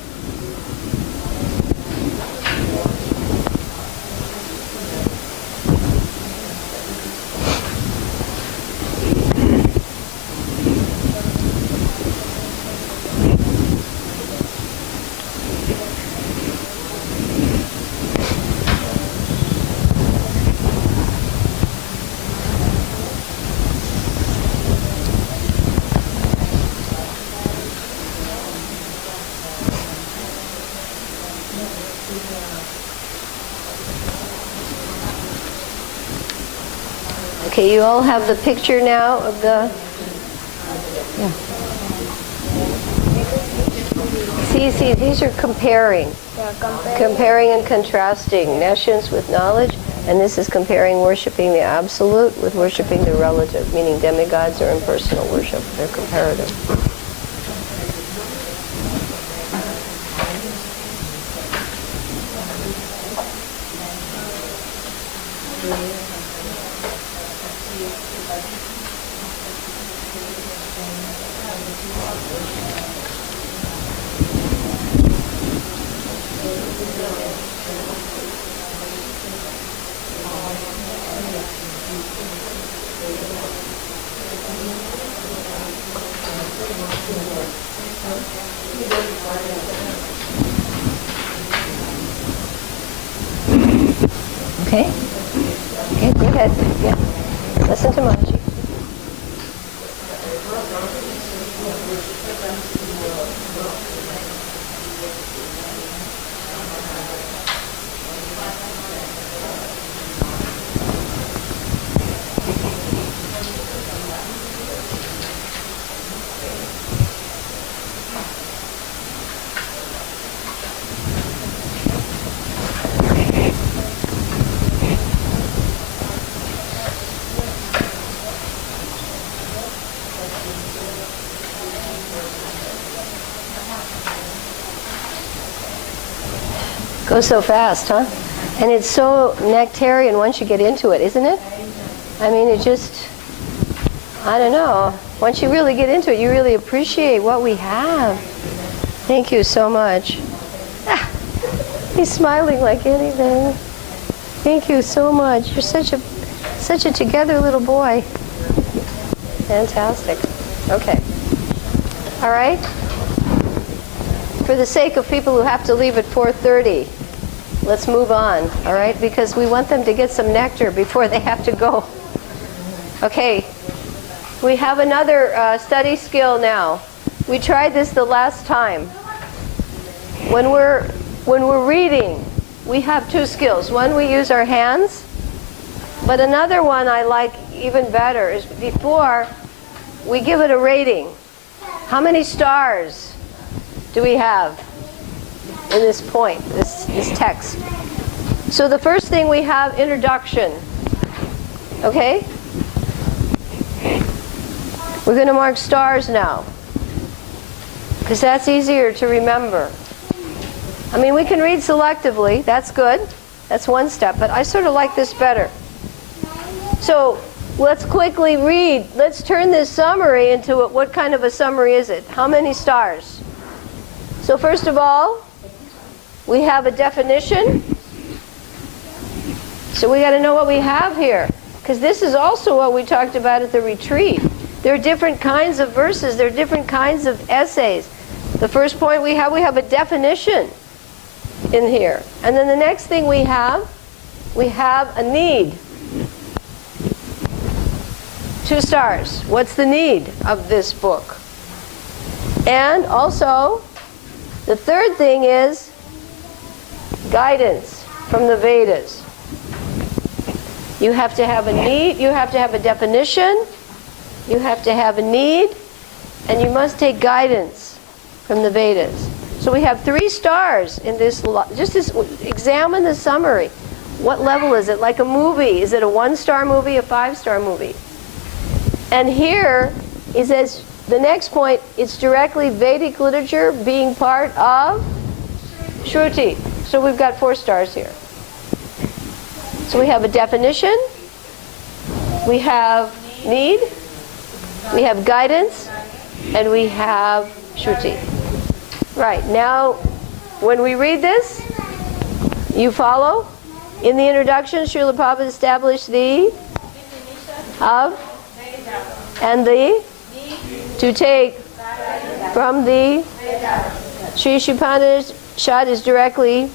Okay, you all have the picture now of the... Yeah. See, these are comparing. Yeah, Comparing and contrasting nescience with knowledge, and this is comparing worshiping the absolute with worshiping the relative, meaning demigods or impersonal worship. They're comparative. Okay? Okay, go ahead. Yeah. Listen to Maji. Goes so fast, huh? And it's so nectarian once you get into it, isn't it? I mean, it just, I don't know. Once you really get into it, you really appreciate what we have. Thank you so much. Ah, he's smiling like anything. Thank you so much. You're such a together little boy. Fantastic. Okay. All right. For the sake of people who have to leave at 4:30, let's move on, all right? Because we want them to get some nectar before they have to go. Okay, we have another study skill now. We tried this the last time. When we're reading, we have two skills. One, we use our hands, but another one I like even better is before we give it a rating. How many stars do we have in this point, this text? So the first thing we have, introduction. Okay? We're going to mark stars now, because that's easier to remember. I mean, we can read selectively, that's good, That's one step, but I sort of like this better. So let's quickly read. Let's turn this summary into what kind of a summary is it? How many stars? So first of all, we have a definition. So we got to know what we have here, because this is also what we talked about at the retreat. There are different kinds of verses. There are different kinds of essays. The first point we have a definition in here. And then the next thing we have a need. 2 stars. What's the need of this book? And also, the third thing is guidance from the Vedas. You have to have a need, you have to have a definition, you have to have a need, and you must take guidance from the Vedas. So we have 3 stars in this. Examine the summary. What level is it? Like a movie. Is it a 1-star movie, a 5-star movie? And here it says, the next point, it's directly Vedic literature being part of Shruti. So we've got 4 stars here. So we have a definition, we have need, we have guidance, and we have Shruti. Right, now when we read this, you follow. In the introduction, Srila Prabhupada established the of and the to take from the Sri Isopanishad is directly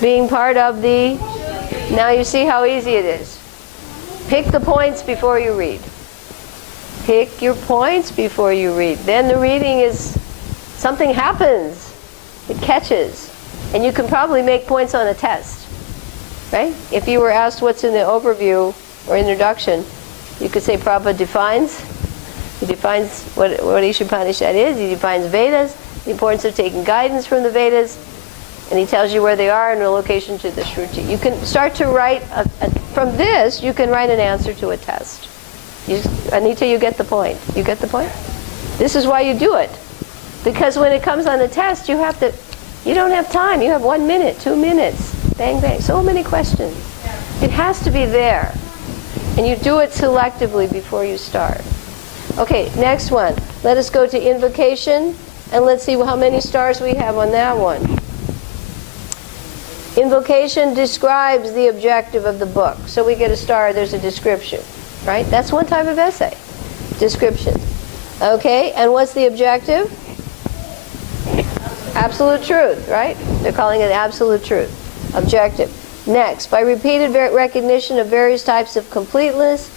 being part of the. Now you see how easy it is. Pick the points before you read. Pick your points before you read. Then the reading is, something happens. It catches. And you can probably make points on a test. Right? If you were asked what's in the overview or introduction, you could say Prabhupada defines. He defines what Isopanishad is. He defines Vedas, the importance of taking guidance from the Vedas, and he tells you where they are in relocation to the Shruti. You can start to write, from this, you can write an answer to a test. Anita, you get the point. You get the point? This is why you do it. Because when it comes on a test, you don't have time. You have 1 minute, 2 minutes. Bang, bang. So many questions. It has to be there. And you do it selectively before you start. Okay, next one. Let us go to invocation, and let's see how many stars we have on that one. Invocation describes the objective of the book. So we get a star, there's a description. Right? That's one type of essay. Description. Okay, and what's the objective? Absolute truth, right? They're calling it absolute truth. Objective. Next, by repeated recognition of various types of completeness,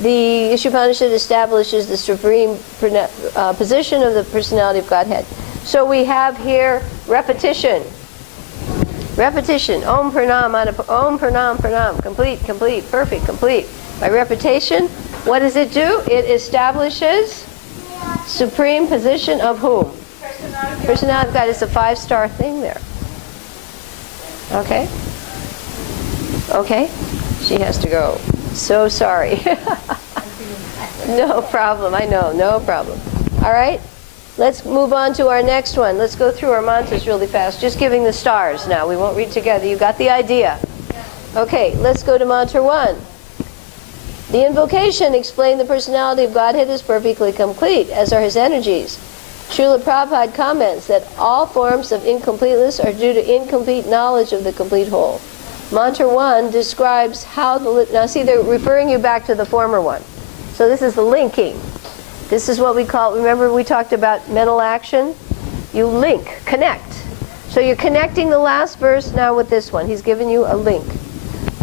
the Isopanishad establishes the supreme position of the personality of Godhead. So we have here repetition. Repetition. Om Pranam, Om Pranam, Pranam. Complete, complete, perfect, complete. By repetition, what does it do? It establishes supreme position of whom? Personality of God. It's a 5-star thing there. Okay? Okay? She has to go. So sorry. No problem. I know. No problem. All right? Let's move on to our next one. Let's go through our mantras really fast. Just giving the stars now. We won't read together. You got the idea. Okay, let's go to mantra 1. The invocation explained the personality of Godhead is perfectly complete, as are his energies. Srila Prabhupada comments that all forms of incompleteness are due to incomplete knowledge of the complete whole. Mantra 1 describes how now see, they're referring you back to the former one. So this is the linking. This is what we call, remember we talked about mental action? You link, connect. So you're connecting the last verse now with this one. He's given you a link.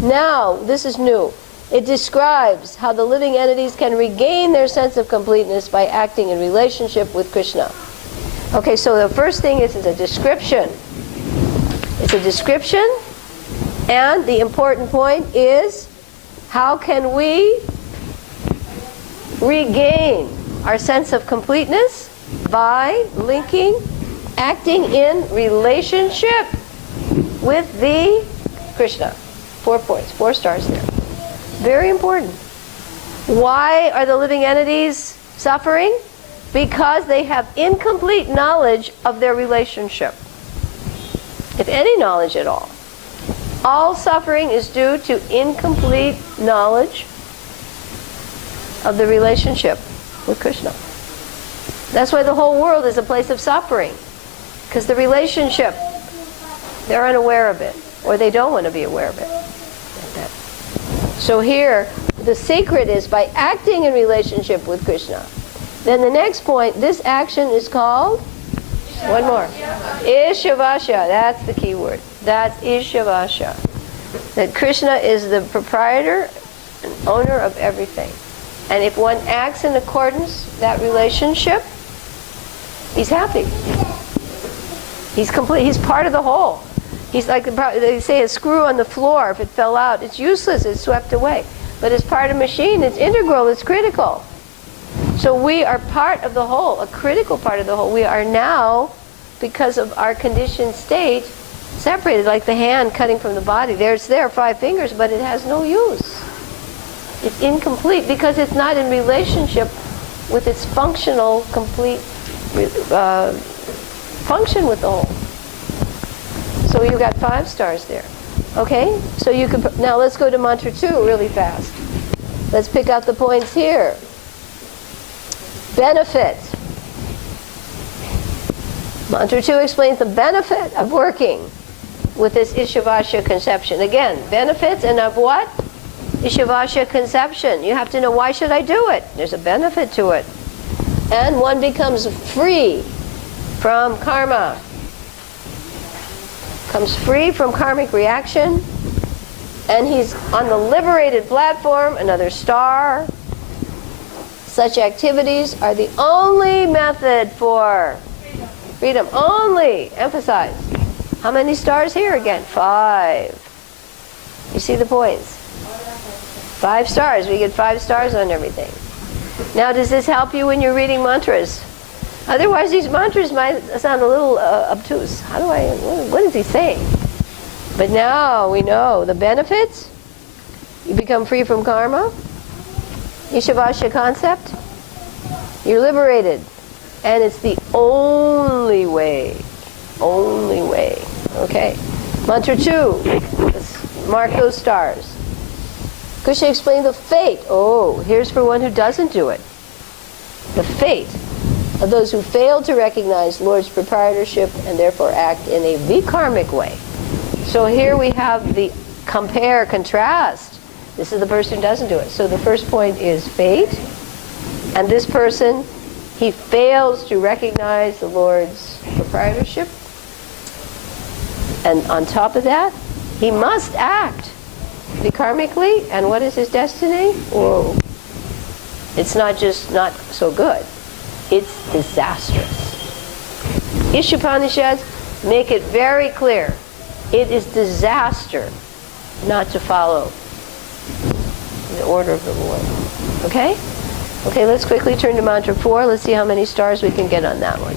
Now, this is new. It describes how the living entities can regain their sense of completeness by acting in relationship with Krishna. Okay, so the first thing is a description. It's a description, and the important point is, how can we regain our sense of completeness? By linking, acting in relationship with the Krishna. 4 points, 4 stars there. Very important. Why are the living entities suffering? Because they have incomplete knowledge of their relationship. If any knowledge at all. All suffering is due to incomplete knowledge of the relationship with Krishna. That's why the whole world is a place of suffering. Because the relationship, they're unaware of it. Or they don't want to be aware of it. Like that. So here, the secret is by acting in relationship with Krishna. Then the next point, this action is called? One more. Ishavasha. That's the key word. That's Ishavasha. That Krishna is the proprietor and owner of everything. And if one acts in accordance with that relationship, he's happy. He's complete. He's part of the whole. He's like, they say, a screw on the floor. If it fell out, it's useless. It's swept away. But as part of a machine, it's integral. It's critical. So we are part of the whole, a critical part of the whole. We are now, because of our conditioned state, separated, like the hand cutting from the body. It's there, 5 fingers, but it has no use. It's incomplete because it's not in relationship with its functional, complete function with the whole. So you got 5 stars there. Okay? So you can, now let's go to mantra 2 really fast. Let's pick out the points here. Benefit. Mantra 2 explains the benefit of working with this Ishavasya conception. Again, benefits and of what? Ishavasya conception. You have to know, why should I do it? There's a benefit to it. And one becomes free from karma. Comes free from karmic reaction. And he's on the liberated platform, another star. Such activities are the only method for freedom. Only. Emphasize. How many stars here again? 5. You see the points? 5 stars. We get 5 stars on everything. Now, does this help you when you're reading mantras? Otherwise, these mantras might sound a little obtuse. What is he saying? But now we know the benefits. You become free from karma. Ishavasya concept. You're liberated. And it's the only way. Only way. Okay. Mantra 2. Let's mark those stars. Krishna explained the fate. Oh, here's for one who doesn't do it. The fate of those who fail to recognize Lord's proprietorship and therefore act in a vikarmic way. So here we have the compare, contrast. This is the person who doesn't do it. So the first point is fate. And this person, he fails to recognize the Lord's proprietorship. And on top of that, he must act vikarmically. And what is his destiny? Whoa. It's not just not so good. It's disastrous. Isopanishads make it very clear. It is disaster not to follow the order of the Lord. Okay? Okay, let's quickly turn to mantra 4. Let's see how many stars we can get on that one.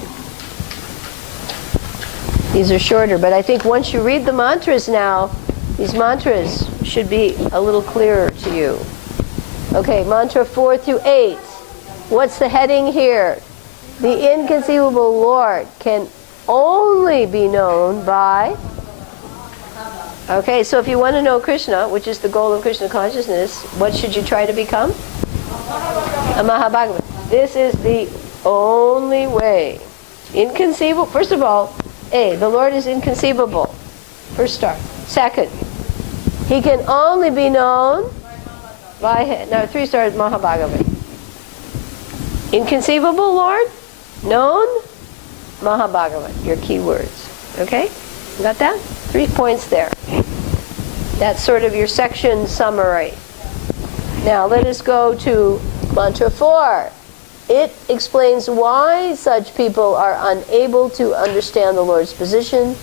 These are shorter, but I think once you read the mantras now, these mantras should be a little clearer to you. Okay, mantra 4 through 8. What's the heading here? The inconceivable Lord can only be known by... Okay, so if you want to know Krishna, which is the goal of Krishna consciousness, what should you try to become? A Mahabhagavan. This is the only way. Inconceivable. First of all, the Lord is inconceivable. First star. Second, he can only be known by... Now, 3 stars, Mahabhagavan. Inconceivable Lord, known, Mahabhagavan. Your key words. Okay? You got that? 3 points there. That's sort of your section summary. Now let us go to mantra 4. It explains why such people are unable to understand the Lord's position.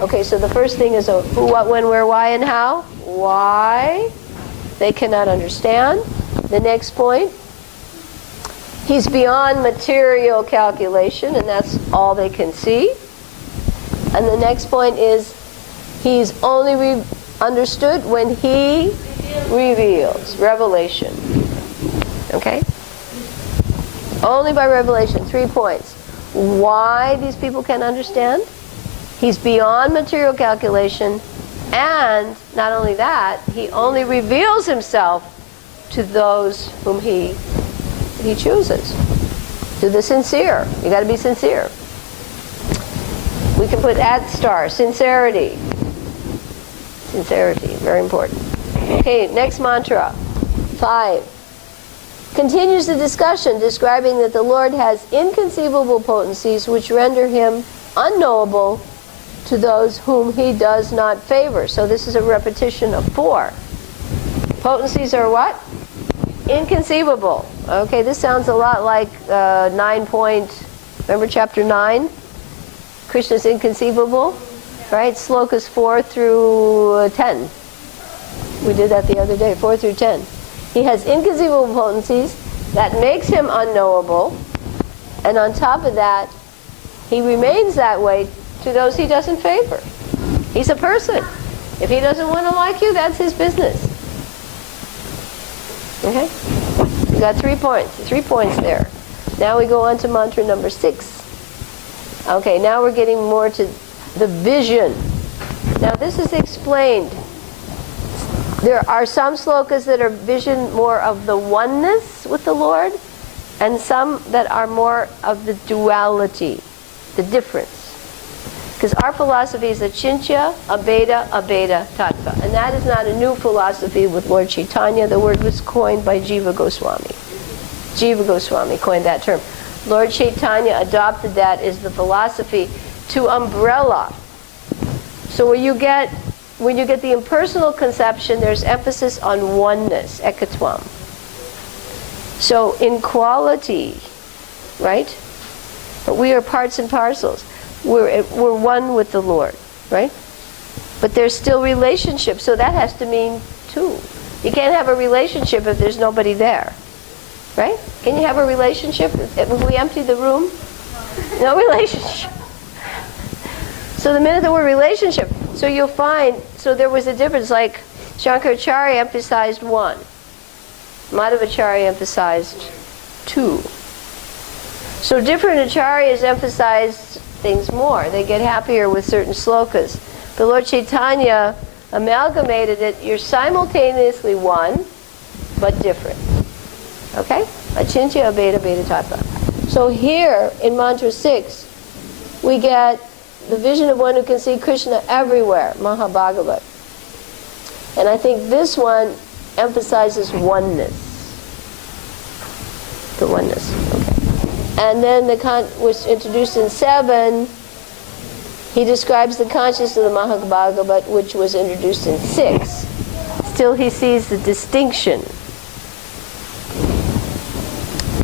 Okay, so the first thing is who, what, when, where, why, and how. Why? They cannot understand. The next point. He's beyond material calculation, and that's all they can see. And the next point is he's only understood when he reveals. Revelation. Okay? Only by revelation. 3 points. Why these people can understand? He's beyond material calculation, And not only that, he only reveals himself to those whom he chooses. To the sincere. You got to be sincere. We can put @ sincerity. Sincerity, very important. Okay, next mantra, 5. Continues the discussion describing that the Lord has inconceivable potencies which render him unknowable to those whom he does not favor. So this is a repetition of 4. Potencies are what? Inconceivable. Okay, this sounds a lot like 9 point, remember chapter 9? Krishna's inconceivable, right? Slokas 4 through 10. We did that the other day, 4 through 10. He has inconceivable potencies that makes him unknowable, and on top of that, he remains that way to those he doesn't favor. He's a person. If he doesn't want to like you, that's his business. Okay? We got 3 points. 3 points there. Now we go on to mantra number 6. Okay, now we're getting more to the vision. Now this is explained. There are some slokas that are vision more of the oneness with the Lord, and some that are more of the duality, the difference. Because our philosophy is achintya, abheda, abheda, tattva. And that is not a new philosophy with Lord Chaitanya. The word was coined by Jiva Goswami. Jiva Goswami coined that term. Lord Chaitanya adopted that as the philosophy to umbrella. So when you get the impersonal conception, there's emphasis on oneness, ekatvam. So in quality, right? But we are parts and parcels. We're one with the Lord, right? But there's still relationship, so that has to mean two. You can't have a relationship if there's nobody there, right? Can you have a relationship if we empty the room? No relationship. So the minute the word relationship, so you'll find, so there was a difference, like Shankaracharya emphasized 1. Madhvacharya emphasized 2. So different acharyas emphasize things more. They get happier with certain slokas. But Lord Chaitanya amalgamated it. You're simultaneously one, but different. Okay? Achintya, abheda, bheda, tattva. So here in mantra 6, we get the vision of one who can see Krishna everywhere, Mahabhagavat. And I think this one emphasizes oneness. The oneness. Okay. And then was introduced in 7. He describes the consciousness of the Mahabhagavat, which was introduced in 6. Still he sees the distinction.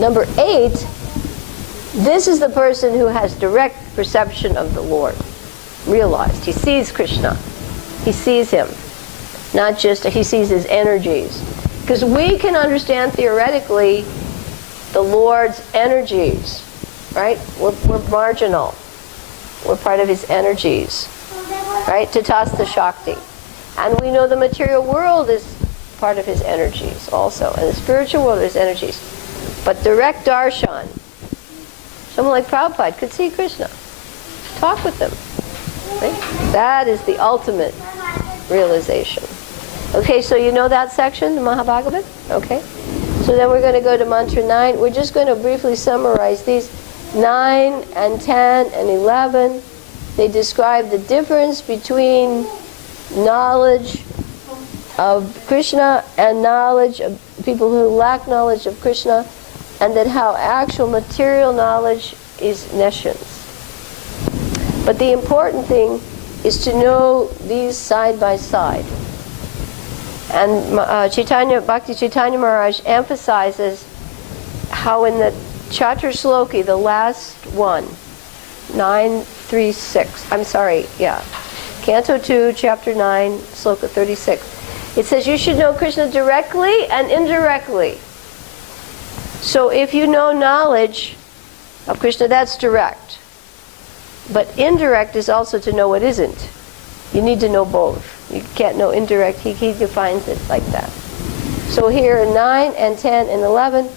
Number 8, this is the person who has direct perception of the Lord. Realized. He sees Krishna. He sees him. Not just, he sees his energies. Because we can understand theoretically the Lord's energies, right? We're marginal. We're part of his energies, right? Tatastha Shakti. And we know the material world is part of his energies also. And the spiritual world is energies. But direct darshan, someone like Prabhupada could see Krishna. Talk with him. Right? That is the ultimate realization. Okay, so you know that section, the Mahabhagavat? Okay. So then we're going to go to mantra 9. We're just going to briefly summarize these. 9 and 10 and 11. They describe the difference between knowledge of Krishna and knowledge of people who lack knowledge of Krishna, and that how actual material knowledge is nescience. But the important thing is to know these side by side. And Bhakti Chaitanya Maharaj emphasizes how in the Chatra Shloki, the last one, 936, I'm sorry, yeah, Canto 2, Chapter 9, Sloka 36, it says you should know Krishna directly and indirectly. So if you know knowledge of Krishna, that's direct. But indirect is also to know what isn't. You need to know both. You can't know indirect. He defines it like that. So here in 9 and 10 and 11,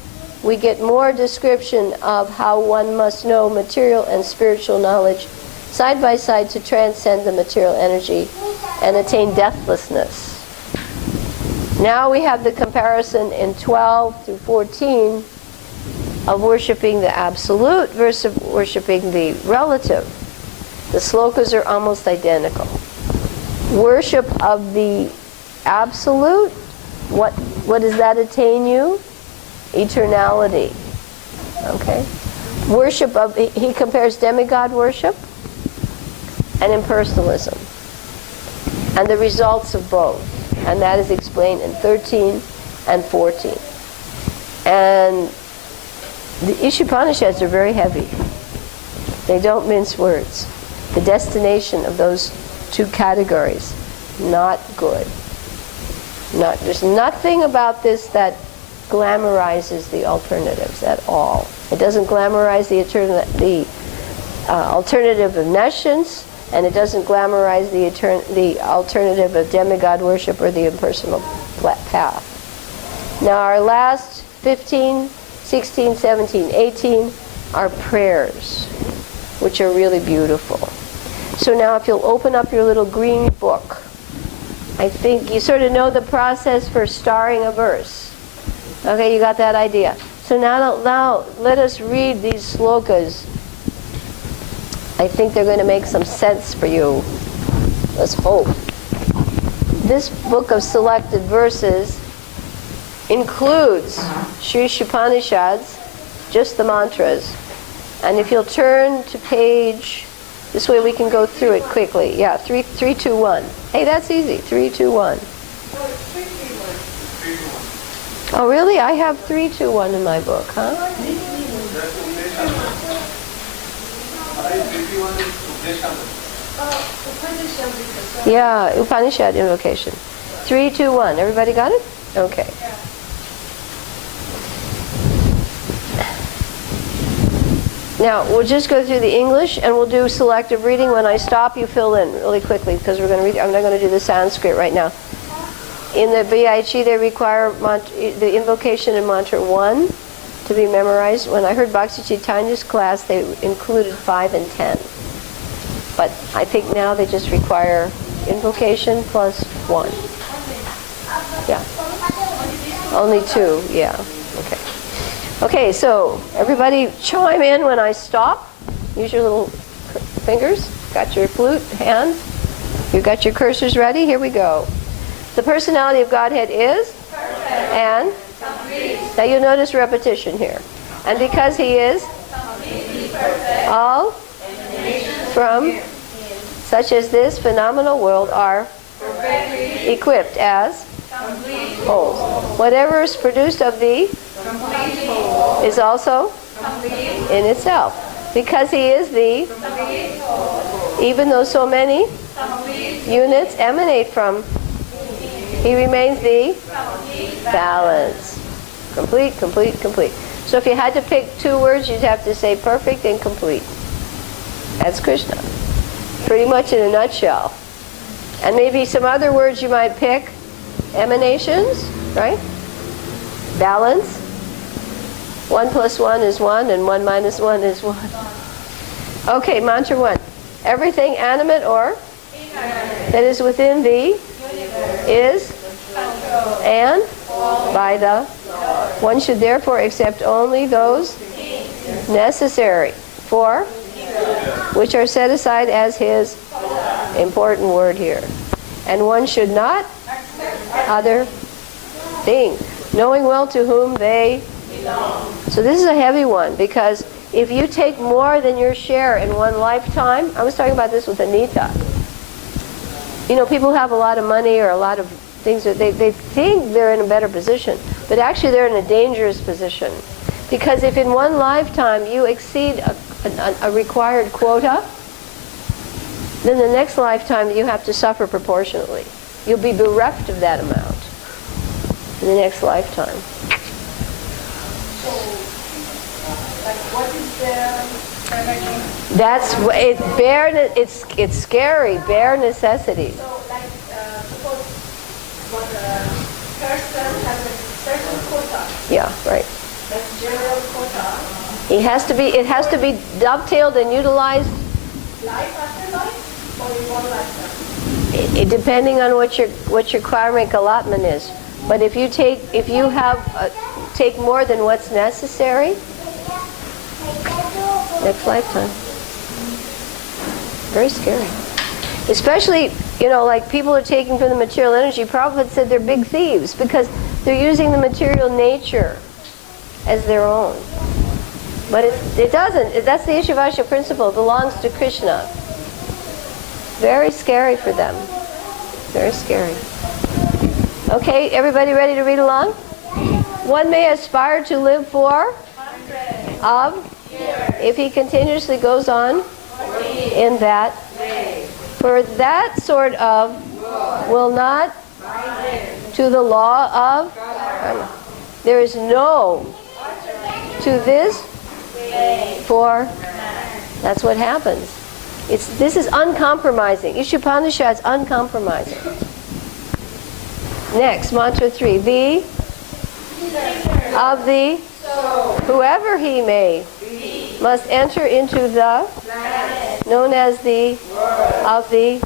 we get more description of how one must know material and spiritual knowledge side by side to transcend the material energy and attain deathlessness. Now we have the comparison in 12 through 14 of worshiping the absolute versus worshiping the relative. The slokas are almost identical. Worship of the absolute, what does that attain you? Eternality. Okay? Worship of, he compares demigod worship and impersonalism, and the results of both. And that is explained in 13 and 14. And the Isopanishads are very heavy. They don't mince words. The destination of those two categories, not good. There's nothing about this that glamorizes the alternatives at all. It doesn't glamorize the alternative of nescience, and it doesn't glamorize the alternative of demigod worship or the impersonal path. Now our last 15, 16, 17, 18 are prayers, which are really beautiful. So now if you'll open up your little green book, I think you sort of know the process for starring a verse. Okay, you got that idea. So now let us read these slokas. I think they're going to make some sense for you. Let's hope. This book of selected verses includes Sri Isopanishads, just the mantras. And if you'll turn to page, this way we can go through it quickly. Yeah, 3, 2, 1. Hey, that's easy. 3, 2, 1. Oh, really? I have 3, 2, 1 in my book, huh? Yeah, Upanishad invocation. 3, 2, 1. Everybody got it? Okay. Now, we'll just go through the English, and we'll do selective reading. When I stop, you fill in really quickly, because we're going to read. I'm not going to do the Sanskrit right now. In the BIG, they require the invocation in mantra 1 to be memorized. When I heard Bhakti Chaitanya's class, they included 5 and 10. But I think now they just require invocation plus 1. Yeah. Only 2, yeah. Okay. Okay, so everybody chime in when I stop. Use your little fingers. Got your flute, hands. You've got your cursors ready. Here we go. The personality of Godhead is perfect. And complete. Now you'll notice repetition here. And because he is perfect, all from such as this phenomenal world are perfectly equipped as complete wholes. Whatever is produced of thee is also complete in itself. Because he is the complete whole. Even though so many complete units emanate from, he remains the complete balance. Complete, complete, complete. So if you had to pick 2 words, you'd have to say perfect and complete. That's Krishna. Pretty much in a nutshell. And maybe some other words you might pick. Emanations, right? Balance. 1 plus 1 is 1, and 1 minus 1 is 1. Okay, mantra 1. Everything animate or that is within thee is and by the. One should therefore accept only those necessary for which are set aside as his important word here. And one should not other things, knowing well to whom they belong. So this is a heavy one, because if you take more than your share in one lifetime, I was talking about this with Anita. You know, people have a lot of money or a lot of things that they think they're in a better position, but actually they're in a dangerous position. Because if in one lifetime you exceed a required quota, then the next lifetime you have to suffer proportionately. You'll be bereft of that amount in the next lifetime. So, like, what is the remedy? That's it's scary, bare necessities. So, like, suppose one person has a certain quota. Yeah, right. That's general quota. It has to be dovetailed and utilized. Life after life, or in one lifetime? depending on what your karmic allotment is. But if you take more than what's necessary, next lifetime. Very scary. Especially, like people are taking from the material energy. Prabhupada said they're big thieves because they're using the material nature as their own. But it doesn't. That's the Ishivasya principle. It belongs to Krishna. Very scary for them. Very scary. Okay, everybody ready to read along? One may aspire to live for of if he continuously goes on in that. For that sort of will not to the law of karma. There is no to this for that's what happens. This is uncompromising. Isopanishad is uncompromising. Next, mantra 3. The of the whoever he may must enter into the known as the of the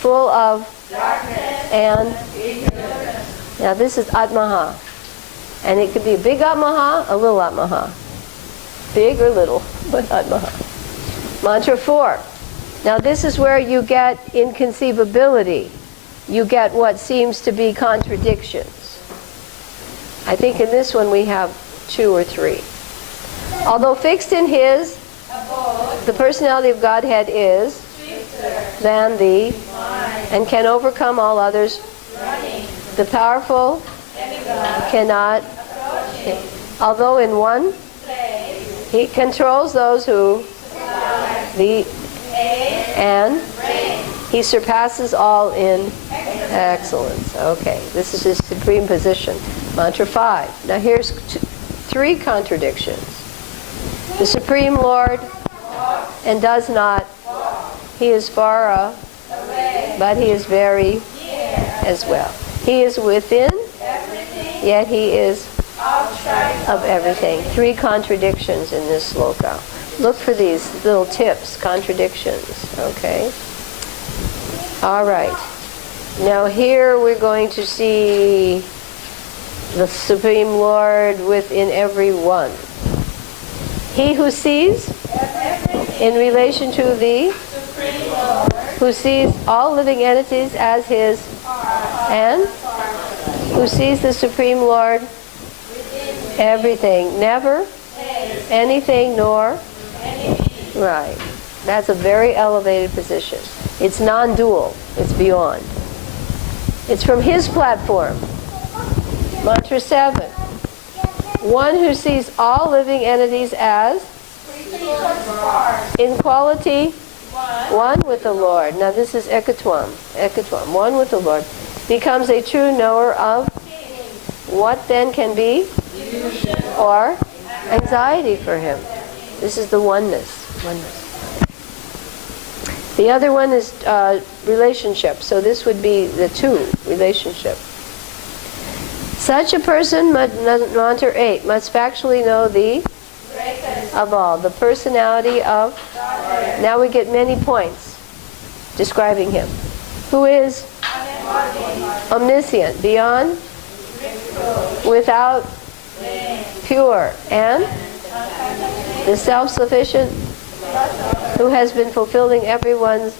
full of and now this is Atmaha. And it could be a big Atmaha, a little Atmaha. Big or little, but Atmaha. Mantra 4. Now this is where you get inconceivability. You get what seems to be contradictions. I think in this one we have 2 or 3. Although fixed in his, the personality of Godhead is than the, and can overcome all others. The powerful cannot, although in one, he controls those who, the, and he surpasses all in excellence. Okay, this is his supreme position. Mantra 5. Now here's 3 contradictions. The Supreme Lord and does not. He is far away, but he is very as well. He is within, yet he is of everything. 3 contradictions in this sloka. Look for these little tips, contradictions. Okay? All right. Now here we're going to see the Supreme Lord within every one. He who sees in relation to the who sees all living entities as his and who sees the Supreme Lord everything, never anything nor right. That's a very elevated position. It's non-dual. It's beyond. It's from his platform. Mantra 7. One who sees all living entities as in quality one with the Lord. Now this is ekatwam. Ekatwam. One with the Lord. Becomes a true knower of what then can be or anxiety for him. This is the oneness. The other one is relationship. So this would be the 2, relationship. Such a person, mantra 8, must factually know the of all, the personality of. Now we get many points describing him. Who is omniscient, beyond, without, pure, and the self-sufficient, who has been fulfilling everyone's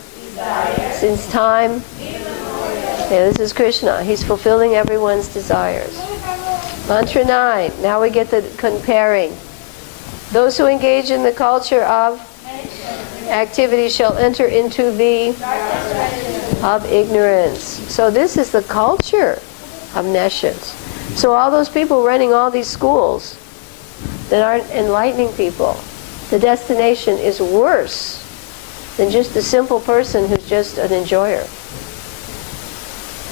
since time. Yeah, this is Krishna. He's fulfilling everyone's desires. Mantra 9. Now we get the comparing. Those who engage in the culture of activity shall enter into the of ignorance. So this is the culture of nescience. So all those people running all these schools that aren't enlightening people, the destination is worse than just a simple person who's just an enjoyer.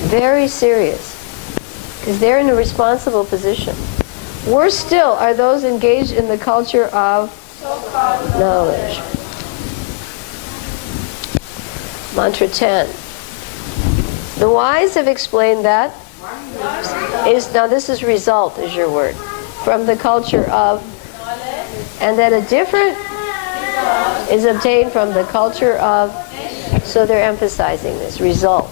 Very serious. Because they're in a responsible position. Worse still are those engaged in the culture of knowledge. Mantra 10. The wise have explained that now this is result is your word, from the culture of, and that a different is obtained from the culture of So they're emphasizing this result.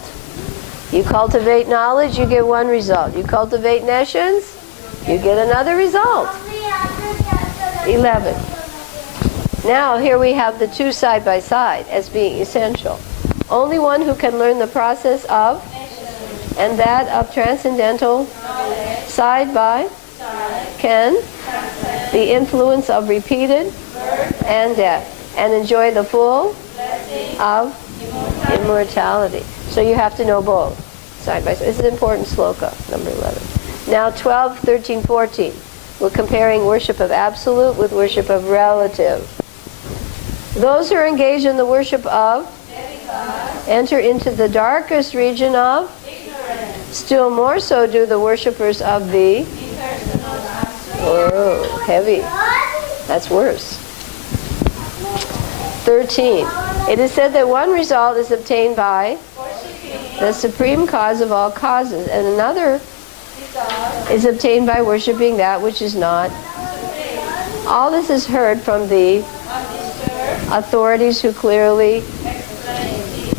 You cultivate knowledge, you get one result. You cultivate nescience, you get another result. 11. Now here we have the two side by side as being essential. Only one who can learn the process of and that of transcendental side by can the influence of repeated and death and enjoy the full of immortality. So you have to know both side by side. This is an important sloka, number 11. Now 12, 13, 14. We're comparing worship of absolute with worship of relative. Those who are engaged in the worship of enter into the darkest region of still more so do the worshippers of the whoa, heavy. That's worse. 13. It is said that one result is obtained by the supreme cause of all causes, and another is obtained by worshiping that which is not. All this is heard from the authorities who clearly,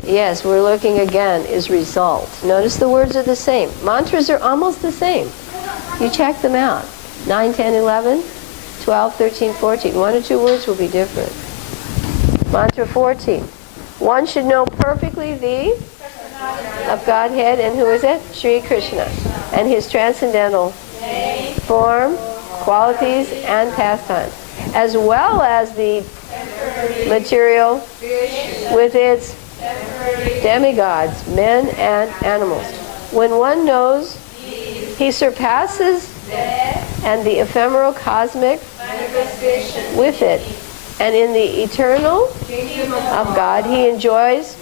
yes, we're looking again, is result. Notice the words are the same. Mantras are almost the same. You check them out. 9, 10, 11, 12, 13, 14. One or two words will be different. Mantra 14. One should know perfectly the of Godhead, and who is it? Sri Krishna. And his transcendental form, qualities, and pastimes, as well as the material with its demigods, men and animals. When one knows, he surpasses and the ephemeral cosmic with it. And in the eternal of God, he enjoys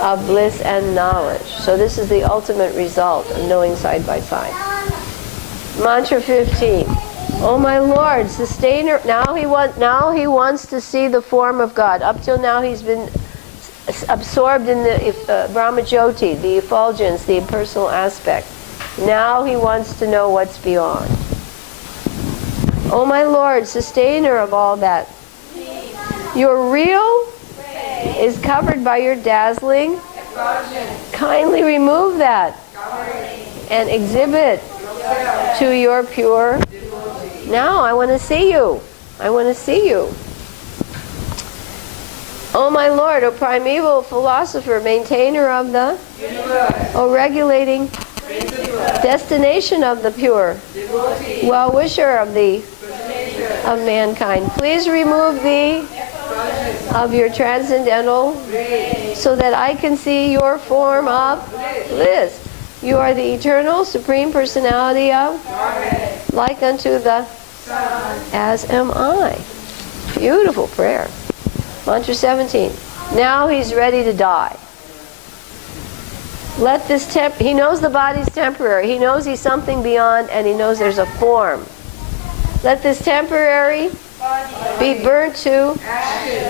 of bliss and knowledge. So this is the ultimate result of knowing side by side. Mantra 15. Oh my Lord, sustainer. Now he wants to see the form of God. Up till now he's been absorbed in the Brahmajyoti, the effulgence, the impersonal aspect. Now he wants to know what's beyond. Oh my Lord, sustainer of all that. Your real is covered by your dazzling. Kindly remove that and exhibit to your pure. Now I want to see you. I want to see you. Oh my Lord, O primeval philosopher, maintainer of the, O regulating destination of the pure, well-wisher of mankind, please remove thee of your transcendental so that I can see your form of bliss. You are the eternal supreme personality of like unto the as am I. Beautiful prayer. Mantra 17. Now he's ready to die. Let this he knows the body's temporary. He knows he's something beyond, and he knows there's a form. Let this temporary be burnt to.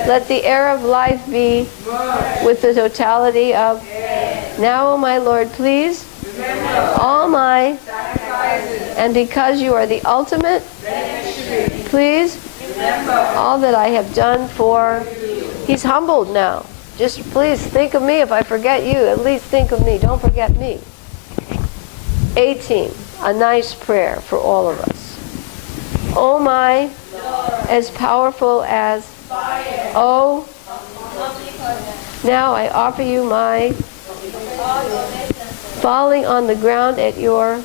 Let the air of life be with the totality of. Now, O my Lord, please, all my, and because you are the ultimate, please, all that I have done for. He's humbled now. Just please think of me. If I forget you, at least think of me. Don't forget me. 18. A nice prayer for all of us. Oh my, as powerful as, oh, now I offer you my falling on the ground at your,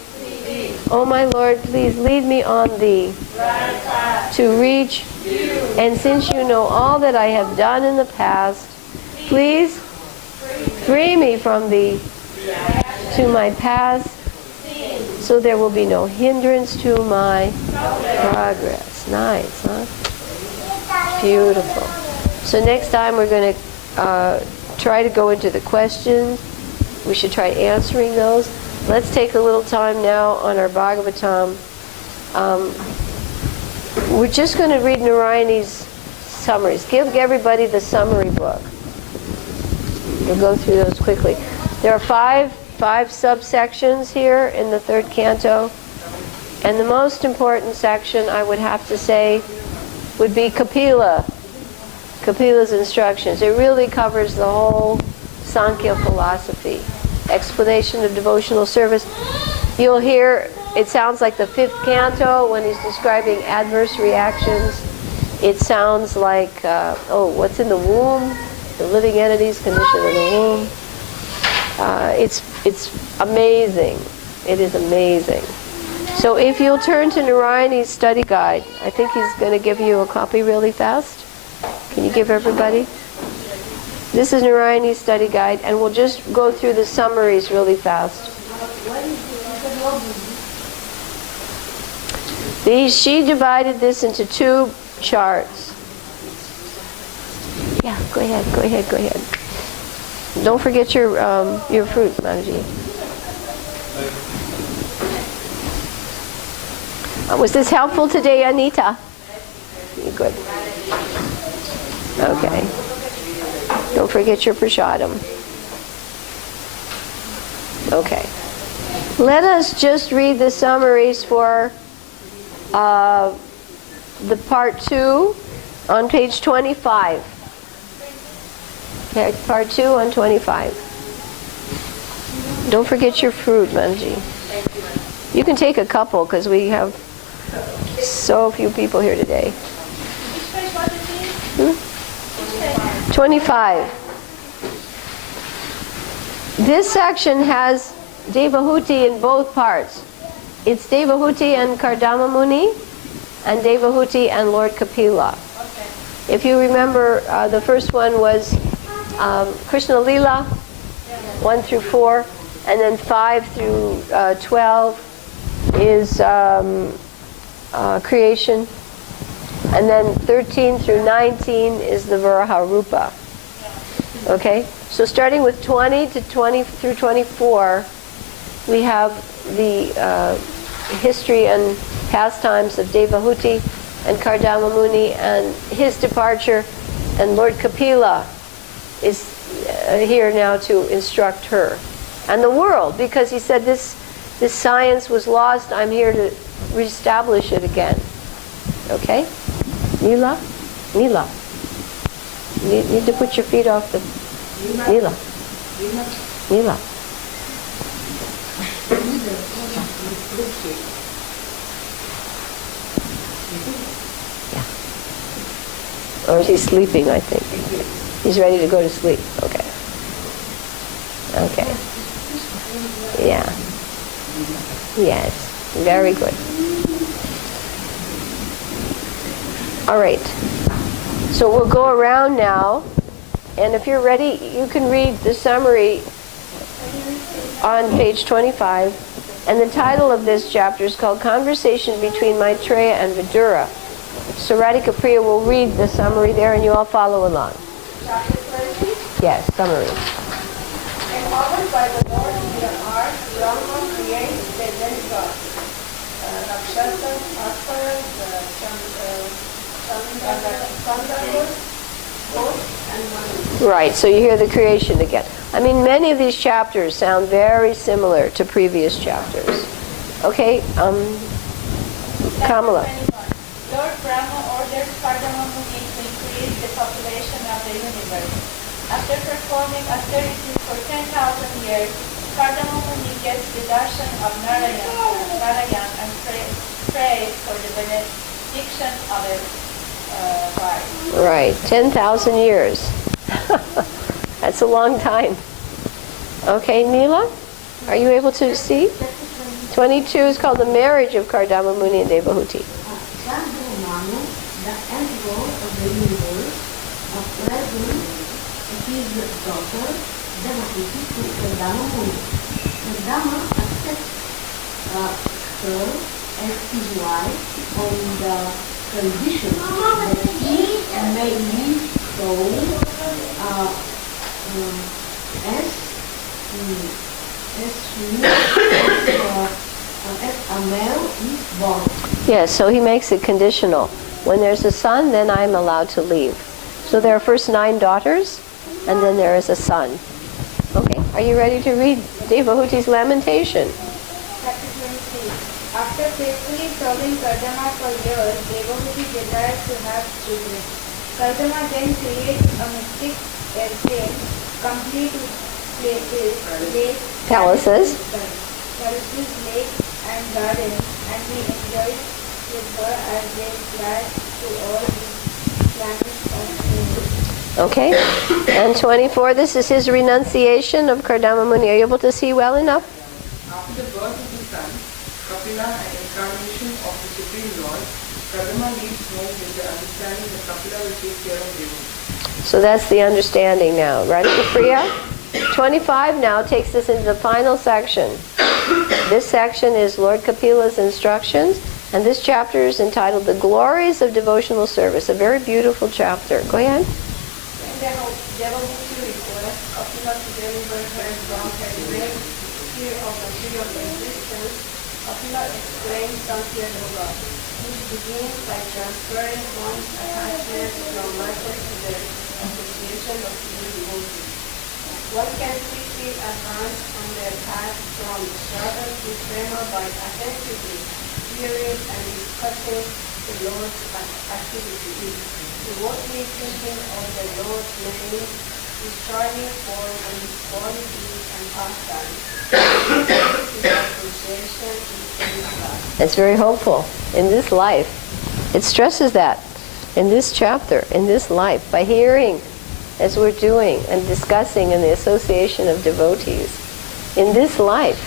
oh my Lord, please lead me on thee to reach, and since you know all that I have done in the past, please free me from thee to my past, so there will be no hindrance to my progress. Nice, huh? Beautiful. So next time we're going to try to go into the questions. We should try answering those. Let's take a little time now on our Bhagavatam. We're just going to read Narayani's summaries. Give everybody the summary book. We'll go through those quickly. There are five subsections here in the third canto. And the most important section, I would have to say, would be Kapila. Kapila's instructions. It really covers the whole Sankhya philosophy. Explanation of devotional service. You'll hear, it sounds like the 5th canto when he's describing adverse reactions. It sounds like, what's in the womb? The living entities conditioned in the womb. It's amazing. It is amazing. So if you'll turn to Narayani's study guide, I think he's going to give you a copy really fast. Can you give everybody? This is Narayani's study guide, and we'll just go through the summaries really fast. She divided this into 2 charts. Yeah, go ahead. Don't forget your fruit, Manaji. Was this helpful today, Anita? Good. Okay. Don't forget your prasadam. Okay. Let us just read the summaries for the part 2 on page 25. Okay, part 2 on 25. Don't forget your fruit, Manji. You can take a couple because we have so few people here today. 25. This section has Devahuti in both parts. It's Devahuti and Kardama Muni, and Devahuti and Lord Kapila. If you remember, the first one was Krishna Lila, 1 through 4, and then 5 through 12 is creation, and then 13 through 19 is the Varaha Rupa. Okay, so starting with 20 to 20 through 24, we have the history and pastimes of Devahuti and Kardama Muni and his departure, and Lord Kapila is here now to instruct her and the world, because he said this science was lost. I'm here to reestablish it again. Okay, Neela. You need to put your feet off the Neela. Yeah. Or is he sleeping, I think? He's ready to go to sleep. Okay. Yeah. Yes. Very good. All right. So we'll go around now, and if you're ready, you can read the summary on page 25. And the title of this chapter is called Conversation Between Maitreya and Vidura. So Radhika Priya will read the summary there, and you all follow along. Chapter 20. Yes, summary. Empowered by the Lord in their heart, Brahma creates the then gods. Rakshasas, Asparas, Chandravas, Ghosts, and Manu. Right, so you hear the creation again. I mean, many of these chapters sound very similar to previous chapters. Okay, Kamala. Lord Brahma orders Kardama Muni to increase the population of the universe. After performing austerities for 10,000 years, Kardama Muni gets the darshan of Narayan and prays for the benediction of his wife. Right, 10,000 years. That's a long time. Okay, Neela, are you able to see? 22 is called the marriage of Kardama Muni and Devahuti. The emperor of the universe, presents his daughter Devahuti to Kardama Muni. Kardama accepts her as his wife on the condition that he may live so as a male is born. Yes, so he makes it conditional. When there's a son, then I'm allowed to leave. So there are first 9 daughters, and then there is a son. Okay, are you ready to read Devahuti's lamentation? Chapter 23. After faithfully serving Kardama for years, Devahuti desires to have children. Kardama then creates a mystic airplane complete with lake, Palaces. lake and garden, and we enjoyed with her as they fly to all the planets of the Okay. And 24, this is his renunciation of Kardama Muni. Are you able to see well enough? After the birth of the son, Kapila and incarnation of the Supreme Lord, Kardama leaves home with the understanding that Kapila will take care of devotees. So that's the understanding now, right, Priya? 25 now takes us into the final section. This section is Lord Kapila's instructions, and this chapter is entitled The Glories of Devotional Service, a very beautiful chapter. Go ahead. When the devotee requests Kapila to deliver her from her great fear of the tree of existence, Kapila explains Sankhya Yoga, which begins by transferring one's attachment from matter to the association of pure devotees. One can quickly advance on their path from struggle to prema by attentively hearing and discussing the Lord's activities. Devotee thinking of the Lord's name, His charming form and His qualities and pastimes. His appreciation in life. It's very hopeful. In this life, it stresses that. In this chapter, in this life, by hearing, as we're doing and discussing in the association of devotees, in this life.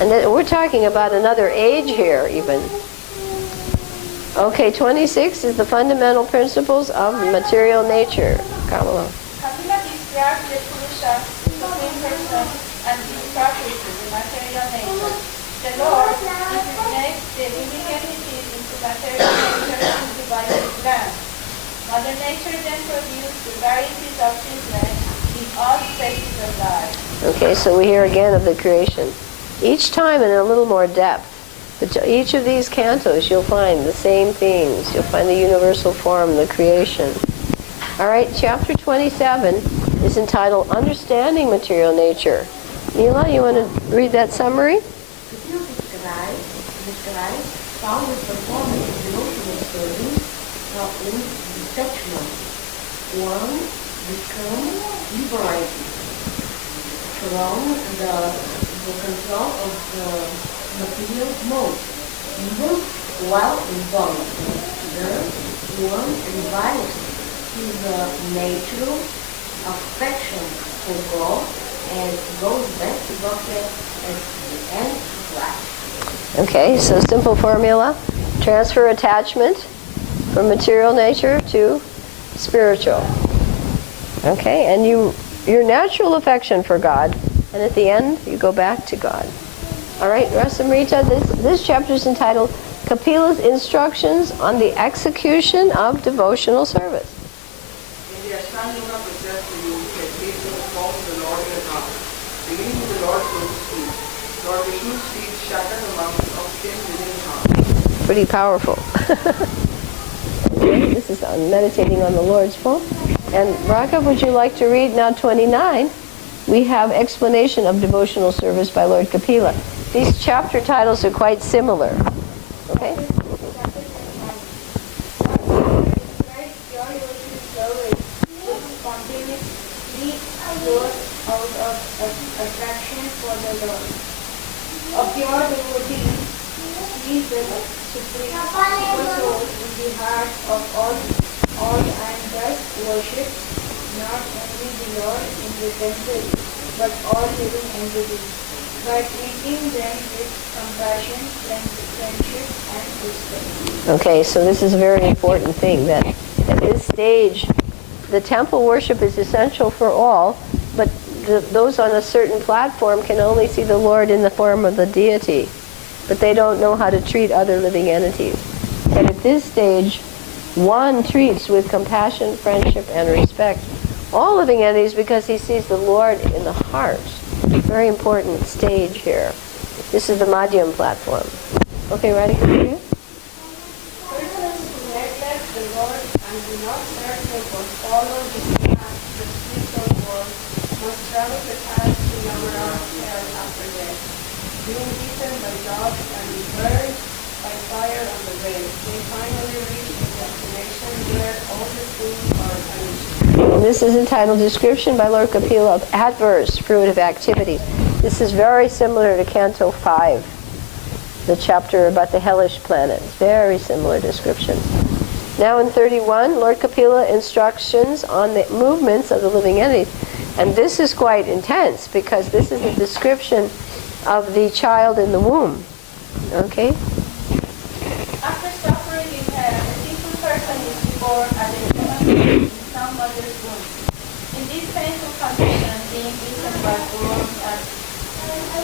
And then we're talking about another age here, even. Okay, 26 is the fundamental principles of material nature. Kamala. Kapila describes the Purusha, Supreme Person, and his practices in material nature. The Lord designates the living entities into material nature and divides his land. Mother Nature then produced the varieties of children in all stages of life. Okay, so we hear again of the creation. Each time in a little more depth. But each of these cantos you'll find the same things. You'll find the universal form, the creation. All right, chapter 27 is entitled Understanding Material Nature. Neela, you want to read that summary? Kapila describes how the performance of devotional service and detachment. One becomes liberated from the control of the material mode, even while in bondage. Thus, one revives his natural affection for God and goes back to Godhead at the end of life. Okay, so simple formula. Transfer attachment from material nature to spiritual. Okay, and your natural affection for God, and at the end you go back to God. All right, Rasamrita, this chapter is entitled Kapila's Instructions on the Execution of Devotional Service. In the Ashtanga Yoga process, the yogi meditates on the form of the Lord in his heart, beginning with the Lord's lotus feet. Lord Vishnu's feet shatter the mountain of sin within his heart. Pretty powerful. Okay, this is on meditating on the Lord's form. And Raghav, would you like to read now 29? We have explanation of devotional service by Lord Kapila. These chapter titles are quite similar. Okay? A pure devotee sees the Supreme Super Soul in the heart of all and thus worships not only the Lord in the temple, but all living entities, by treating them with compassion, friendship, and respect. Okay, so this is a very important thing, that at this stage, the temple worship is essential for all, but those on a certain platform can only see the Lord in the form of the deity, but they don't know how to treat other living entities. But at this stage, one treats with compassion, friendship, and respect all living entities because he sees the Lord in the heart. Very important stage here. This is the Madhyam platform. Okay, Radhika, here? Persons who neglect the Lord and do not serve Him or follow His path, the spiritual world, must travel the path to Yamara hell after death, being beaten by dogs and burned by fire on the way. They finally reach a destination where all the And this is entitled Description by Lord Kapila of Adverse Fruitive Activities. This is very similar to Canto 5, the chapter about the hellish planets. Very similar descriptions. Now in 31, Lord Kapila instructions on the movements of the living entities. And this is quite intense because this is a description of the child in the womb. Okay? After suffering in hell, a single person is born as a human being in some mother's womb. In this painful condition, being beaten by worms and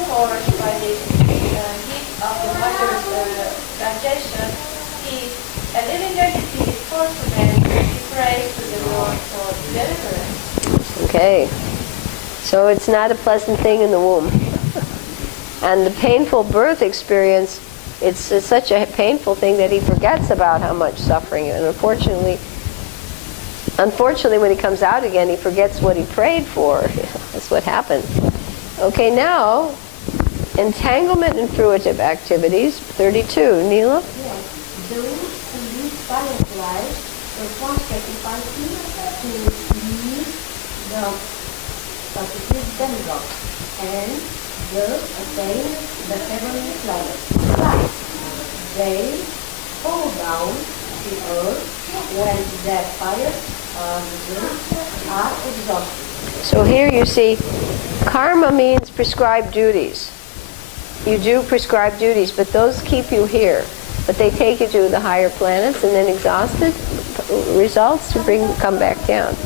forced by the heat of the mother's digestion, a living entity is forced to death. He prays to the Lord for deliverance. Okay. So it's not a pleasant thing in the womb. And the painful birth experience, it's such a painful thing that he forgets about how much suffering. And unfortunately, when he comes out again, he forgets what he prayed for. That's what happens. Okay, now, entanglement and fruitive activities, 32. Neela? Yes. Those who lead pious lives perform sacrifices to leave the sacrifice themselves and thus attain the heavenly planet. But they fall down to earth when their pious results are exhausted. So here you see, karma means prescribed duties. You do prescribed duties, but those keep you here. But they take you to the higher planets, and then exhausted results to come back down.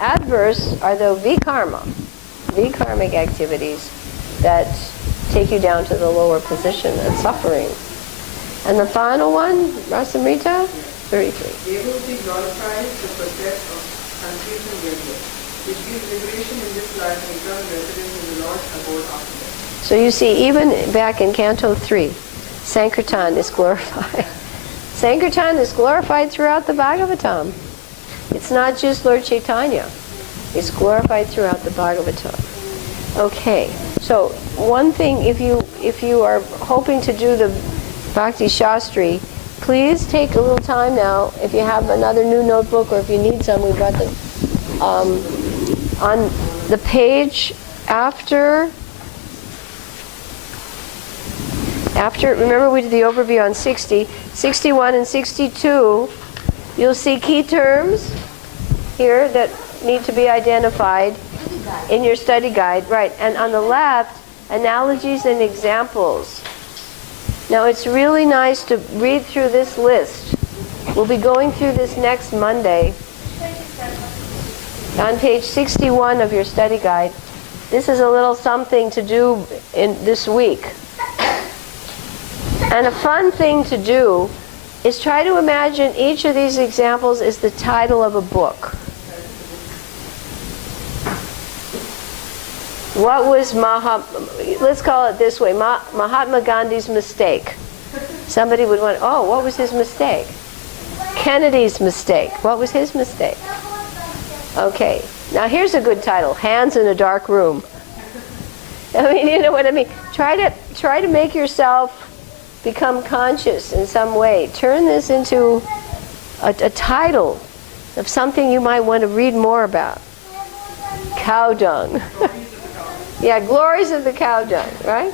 Adverse are the vikarmic activities that take you down to the lower position and suffering. And the final one, Rasamrita, 33. They will be glorified the process of confusion rebirth, which gives liberation in this life and eternal residence in the Lord's abode after death. So you see, even back in Canto 3, Sankirtan is glorified. Sankirtan is glorified throughout the Bhagavatam. It's not just Lord Chaitanya. It's glorified throughout the Bhagavatam. Okay, so one thing, if you are hoping to do the Bhakti Shastri, please take a little time now. If you have another new notebook or if you need some, we brought them. On the page after, remember we did the overview on 60, 61 and 62, you'll see key terms here that need to be identified in your study guide. Right, and on the left, analogies and examples. Now it's really nice to read through this list. We'll be going through this next Monday. On page 61 of your study guide, this is a little something to do in this week. And a fun thing to do is try to imagine each of these examples is the title of a book. What was let's call it this way, Mahatma Gandhi's mistake. Somebody would want, what was his mistake? Kennedy's mistake. What was his mistake? Okay, now here's a good title, Hands in a Dark Room. I mean, you know what I mean? Try to make yourself become conscious in some way. Turn this into a title of something you might want to read more about. Cow dung. Yeah, glories of the cow dung, right?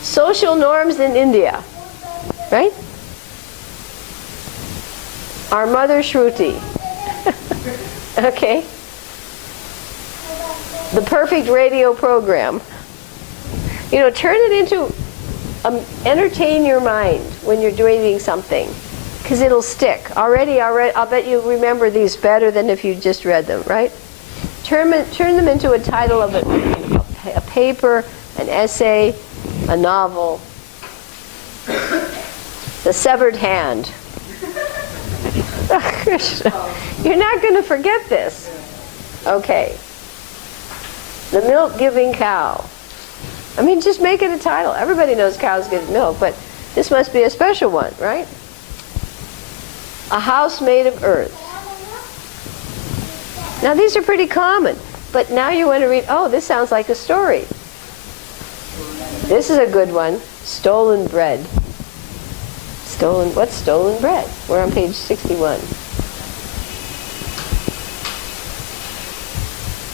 Social norms in India, right? Our mother Shruti. Okay? The perfect radio program. You know, turn it into, entertain your mind when you're doing something, because it'll stick. Already, I'll bet you remember these better than if you just read them, right? Turn them into a title of a paper, an essay, a novel. The Severed Hand. Krishna, you're not going to forget this. Okay. The milk-giving cow. I mean, just make it a title. Everybody knows cows give milk, but this must be a special one, right? A house made of earth. Now, these are pretty common, but now you want to read, this sounds like a story. This is a good one. Stolen bread. What's stolen bread? We're on page 61.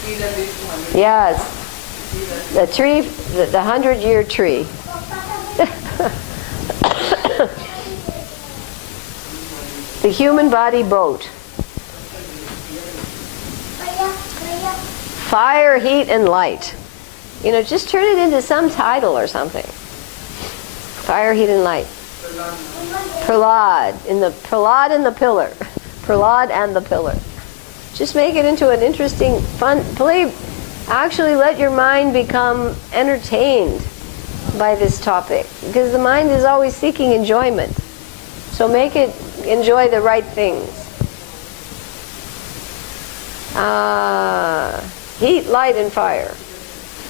Speed and reach to 100. Yes. The tree, the 100-year tree. The human body boat. Fire, heat, and light. You know, just turn it into some title or something. Fire, heat, and light. Prahlad in the pillar. Prahlad and the pillar. Just make it into an interesting, fun play. Actually, let your mind become entertained by this topic, because the mind is always seeking enjoyment. So make it enjoy the right things. Heat, light, and fire.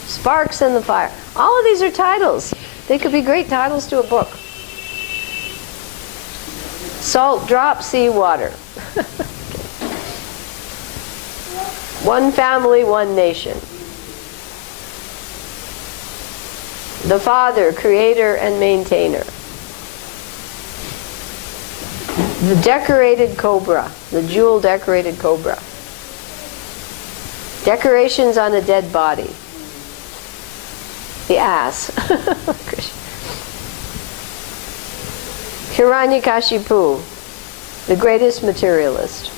Sparks in the fire. All of these are titles. They could be great titles to a book. Salt drop, sea water. One family, one nation. The Father, creator and maintainer. The decorated cobra, the jewel decorated cobra. Decorations on a dead body. The ass. Hiranyakashipu, the greatest materialist.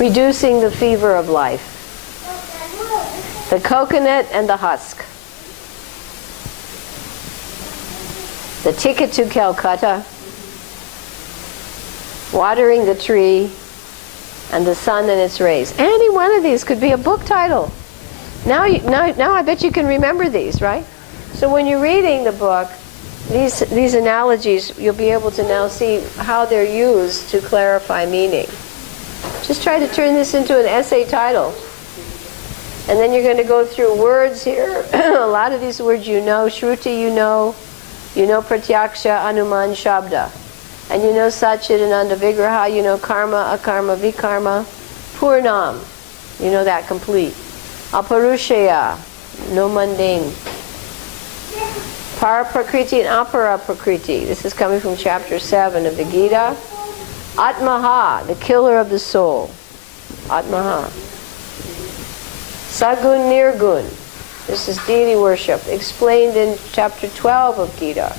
Reducing the fever of life. The coconut and the husk. The ticket to Calcutta. Watering the tree and the sun and its rays. Any one of these could be a book title. Now I bet you can remember these, right? So when you're reading the book, these analogies, you'll be able to now see how they're used to clarify meaning. Just try to turn this into an essay title. And then you're going to go through words here. A lot of these words you know. Shruti you know Pratyaksha, Anuman, Shabda. And you know Satchidananda Vigraha, you know Karma, Akarma, Vikarma, Purnam. You know that complete. Aparushaya, no mundane. Paraprakriti and Aparaprakriti. This is coming from chapter 7 of the Gita. Atmaha, the killer of the soul. Atmaha. Sagun Nirgun. This is deity worship, explained in chapter 12 of Gita.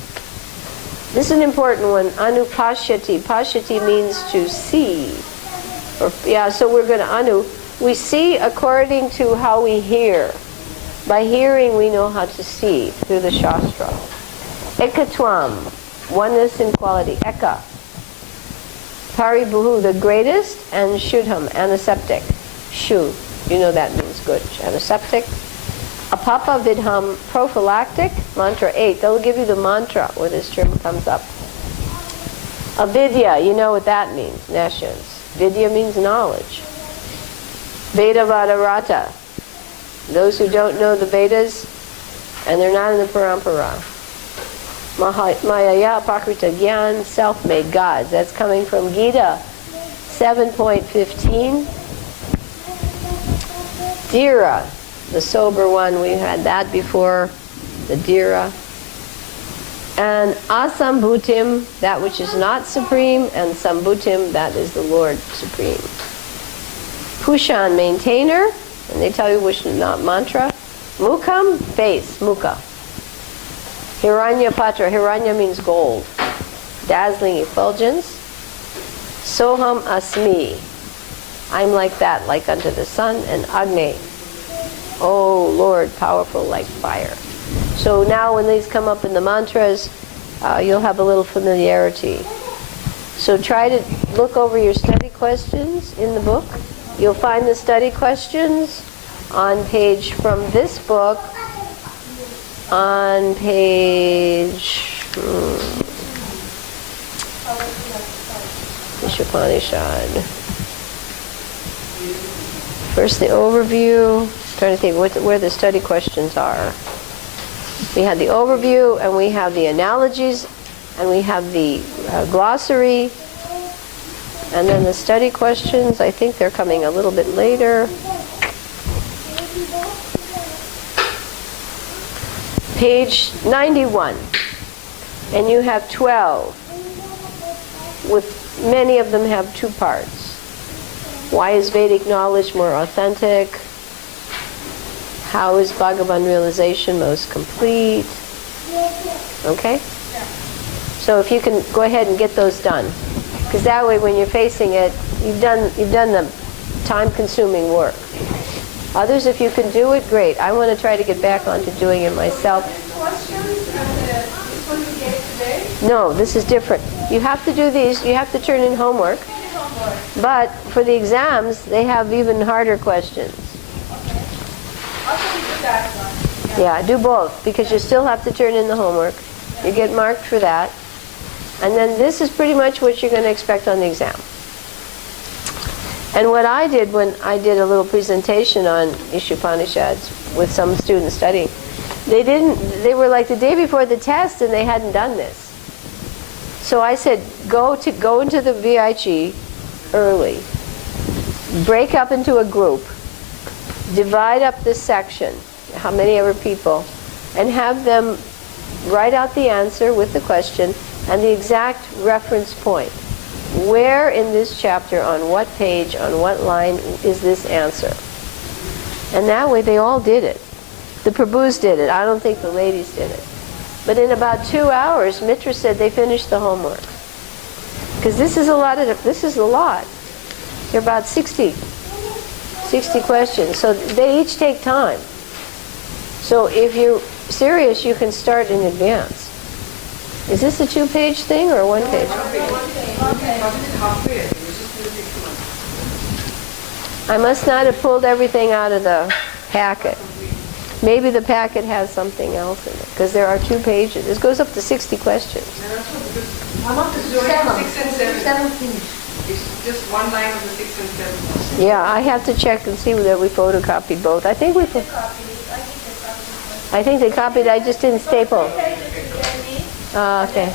This is an important one. Anupashyati. Pashyati means to see. So we're going to we see according to how we hear. By hearing we know how to see through the Shastra. Ekatwam, oneness in quality. Eka. Paribuhu, the greatest, and Shudham, antiseptic. Shu, you know that means good. Antiseptic. Apapa Vidham, prophylactic. Mantra 8. They'll give you the mantra where this term comes up. Avidya, you know what that means. Nescience. Vidya means knowledge. Vedavadarata. Those who don't know the Vedas, and they're not in the Parampara. Mayaya Pakrita Gyan, self-made gods. That's coming from Gita 7.15. Dhira, the sober one, we had that before, the Dhira. And Asambhutim, that which is not supreme, and Sambhutim, that is the Lord supreme. Pushan, maintainer, and they tell you which is not mantra. Mukham, face, mukha. Hiranya patra, hiranya means gold. Dazzling effulgence. Soham asmi, I'm like that, like unto the sun. And Agni, oh Lord, powerful like fire. So now when these come up in the mantras, you'll have a little familiarity. So try to look over your study questions in the book. You'll find the study questions on page, from this book, on page Isopanishad. First the overview. Trying to think where the study questions are. We had the overview, and we have the analogies, and we have the glossary, and then the study questions. I think they're coming a little bit later. Page 91, and you have 12, with many of them have two parts. Why is Vedic knowledge more authentic? How is Bhagavan realization most complete? Okay? So if you can go ahead and get those done. Because that way when you're facing it, you've done the time-consuming work. Others, if you can do it, great. I want to try to get back onto doing it myself. Questions and this one you gave today? No, this is different. You have to do these. You have to turn in homework. But for the exams, they have even harder questions. Okay. Also we do that one. Yeah, do both, because you still have to turn in the homework. You get marked for that. And then this is pretty much what you're going to expect on the exam. And what I did when I did a little presentation on Isopanishads with some students studying, they were like the day before the test and they hadn't done this. So I said, go into the VIG early, break up into a group, divide up this section, how many ever people, and have them write out the answer with the question and the exact reference point. Where in this chapter, on what page, on what line is this answer? And that way they all did it. The Prabhus did it. I don't think the ladies did it. But in about 2 hours, Mitra said they finished the homework. Because this is a lot. There are about 60 questions. So they each take time. So if you're serious, you can start in advance. Is this a 2-page thing or a 1-page? I must not have pulled everything out of the packet. Maybe the packet has something else in it, because there are 2 pages. This goes up to 60 questions. I'm up to 6 and 7. 7 finished. It's just one line of the 6 and 7. Yeah, I have to check and see that we photocopied both. I think they copied. I just didn't staple. Okay.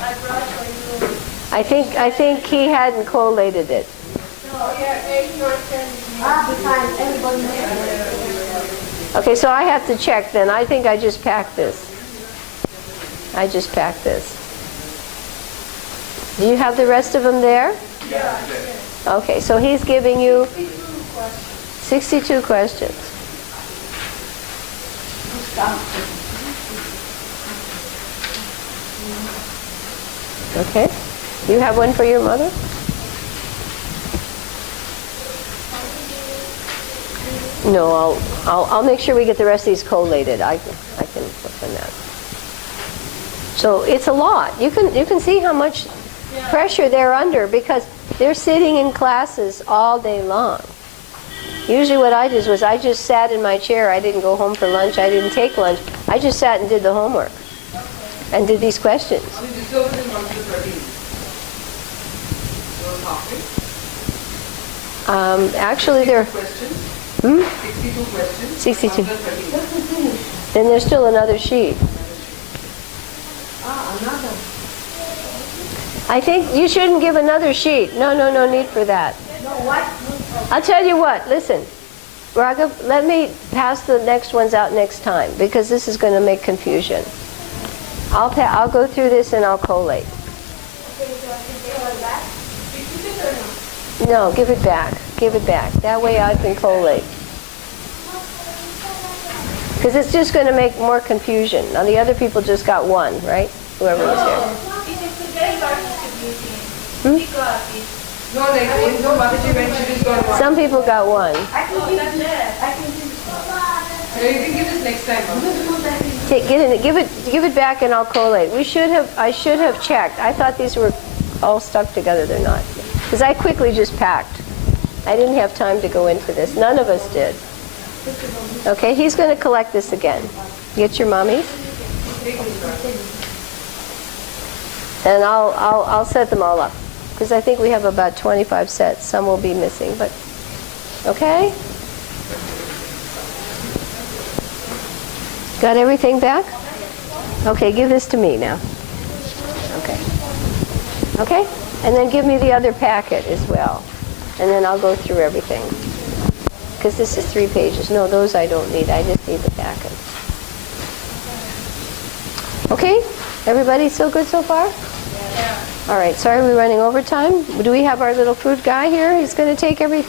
I think he hadn't collated it. Okay, so I have to check then. I think I just packed this. Do you have the rest of them there? Yeah. Okay, so he's giving you 62 questions. Okay. You have one for your mother? No, I'll make sure we get the rest of these collated. I can work on that. So it's a lot. You can see how much pressure they're under, because they're sitting in classes all day long. Usually what I did was I just sat in my chair. I didn't go home for lunch. I didn't take lunch. I just sat and did the homework and did these questions. Actually, there are 62 questions. 62. Then there's still another sheet. Another. I think you shouldn't give another sheet. No need for that. No, what? I'll tell you what, listen. Raghav, let me pass the next ones out next time, because this is going to make confusion. I'll go through this and I'll collate. No, give it back. Give it back. That way I can collate. Because it's just going to make more confusion. Now the other people just got one, right? Whoever was here. No, Mataji, when she just got one. Some people got one. Yeah, you can give this next time. Give it back and I'll collate. I should have checked. I thought these were all stuck together. They're not. Because I quickly just packed. I didn't have time to go into this. None of us did. Okay, he's going to collect this again. Get your mommies. And I'll set them all up. Because I think we have about 25 sets. Some will be missing, but okay? Got everything back? Okay, give this to me now. Okay. Okay? And then give me the other packet as well. And then I'll go through everything. Because this is 3 pages. No, those I don't need. I just need the packet. Okay? Everybody still good so far? Yeah. All right. Sorry we're running over time. Do we have our little food guy here? He's going to take every...